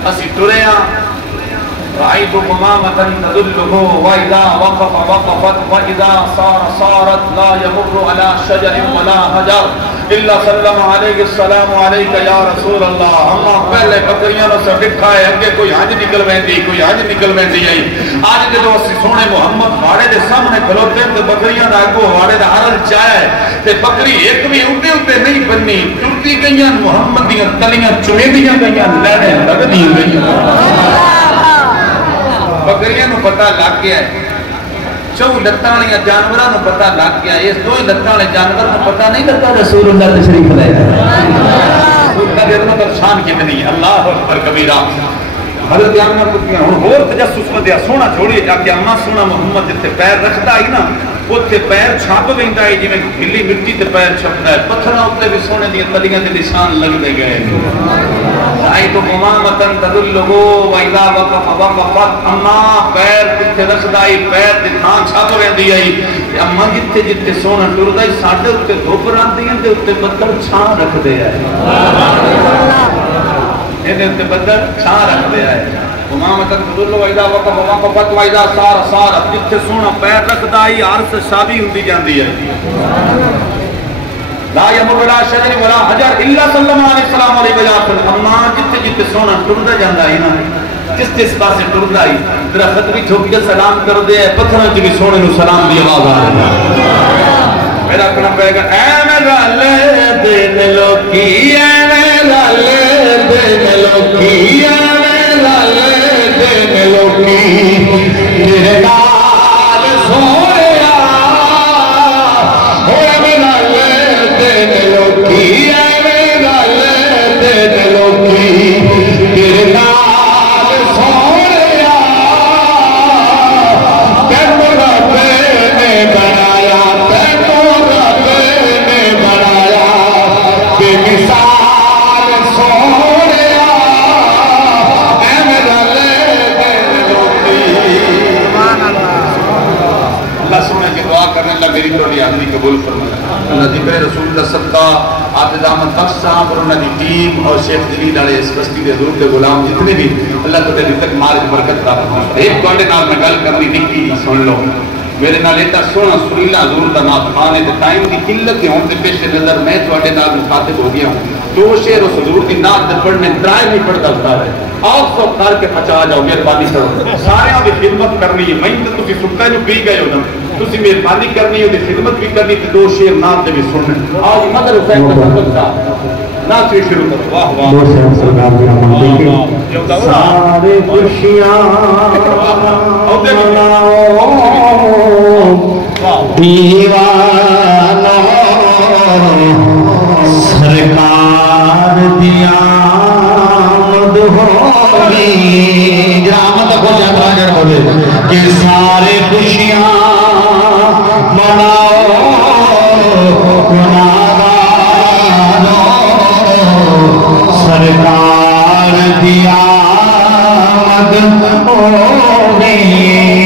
اسی ٹرے ہیں رأيت قمامة تدله وإذا وقف وقفت وإذا صار صارت لا يمر على شجر ولا حجر إلا سلم عليه السلام عليك يا رسول الله ہم پہلے بکریاں نو سے دکھا ہے کہ کوئی حج نکل ویندی کوئی حج نکل ویندی ہے آج جدو اسی سونے محمد واڑے دے سامنے کھلوتے تے بکریاں دا اگو واڑے دا حرل چاہے تے بکری ایک بھی اٹھے اٹھے نہیں بننی ٹرتی گئیاں محمد دیاں تلیاں چمیدیاں گئیاں لڑے لگنی گئیاں بکریاں نو پتہ لگ گیا ہے چو لتاں والے جانوراں نو پتہ لگ گیا اس دو ہی لتاں والے جانور نو پتہ نہیں لگا رسول اللہ تشریف لے آئے اللہ دے عظمت اور شان کتنی ہے اللہ اکبر کبیرہ حضرت آمنہ پوچھیا ہن اور تجسس ودیا سونا چھوڑیے جا کے اماں سونا محمد جتے پیر رکھدا ہے نا اوتھے پیر چھپ ویندا ہے جویں گلی مٹی تے پیر چھپدا ہے پتھراں اوتے بھی سونے دی تلیاں دے نشان لگدے گئے رأيت قمامة تدله وإذا وقف وقفت اما پیر جتے رکھدائی پیر دی تھان چھپ ویندی آئی اما جتے جتے سونا ٹردائی ساڈے اوتے دھوپ راندیاں تے اوتے بدل چھاں رکھ دے آئے اینے اوتے بدل چھاں رکھ دے آئے قمامة تدله وإذا وقف وقفت وإذا صار صارت جتے سونا پیر رکھدائی عرص شابی ہوندی جاندی آئی لا يمر ولا شجر ولا حجر الا سلم علیہ السلام علیہ وسلم اما جتے جتے سونا ٹردا جاندا ہے نا جس جس پاسے ٹردا ہے درخت بھی ٹھوک کے سلام کر دے پتھراں وچ بھی سونے نو سلام دی آواز آ رہی ہے میرا کہنا پے گا اے میرا لے دین لوکی اے میرا لے دین لوکی اے میرا لے دین لوکی میرے نال سونیا ہوئے میرا لوکی اے میرا لے دین لوکی تیرے نال سونیا تینو رب نے بنایا تینو رب نے بنایا بے مثال سونیا اے میرا لے دین لوکی اللہ سونے کی دعا کرنے اللہ میری توڑی آدمی قبول فرمائے اللہ ذکر رسول اللہ صدقہ حافظ احمد بخش صاحب اور انہوں نے ٹیم اور شیخ جلیل علیہ اس بستی دے حضور دے غلام جتنے بھی اللہ تعالی دے تک مارج برکت عطا فرمائے ایک توڑے نال میں گل کرنی نکی سن لو میرے نال ایتا سونا سریلا حضور دا نات خانے تے ٹائم دی قلت کے ہون تے پیش نظر میں توڑے نال مخاطب ہو گیا ہوں دو شعر اس حضور کی نات دے پڑھنے درائے نہیں پڑھتا بتا رہے آپ سب کر کے پچا جاؤ مہربانی کرو سارے دی خدمت کرنی ہے میں تے تسی سکتا جو پی گئے ہو نا تسی مہربانی کرنی ہے خدمت بھی کرنی تے دو شعر نام دے بھی سننے آج مدر حسین تصدق کا نام سے شروع کرو واہ واہ دو شعر سرکار کی رحمت سارے خوشیاں دیوانہ سرکار دیا آمد ہوگی آمد کو جاتا کر بولے کہ سارے خوشیاں مناؤ گناہگارو سرکار دیا آمد ہوگی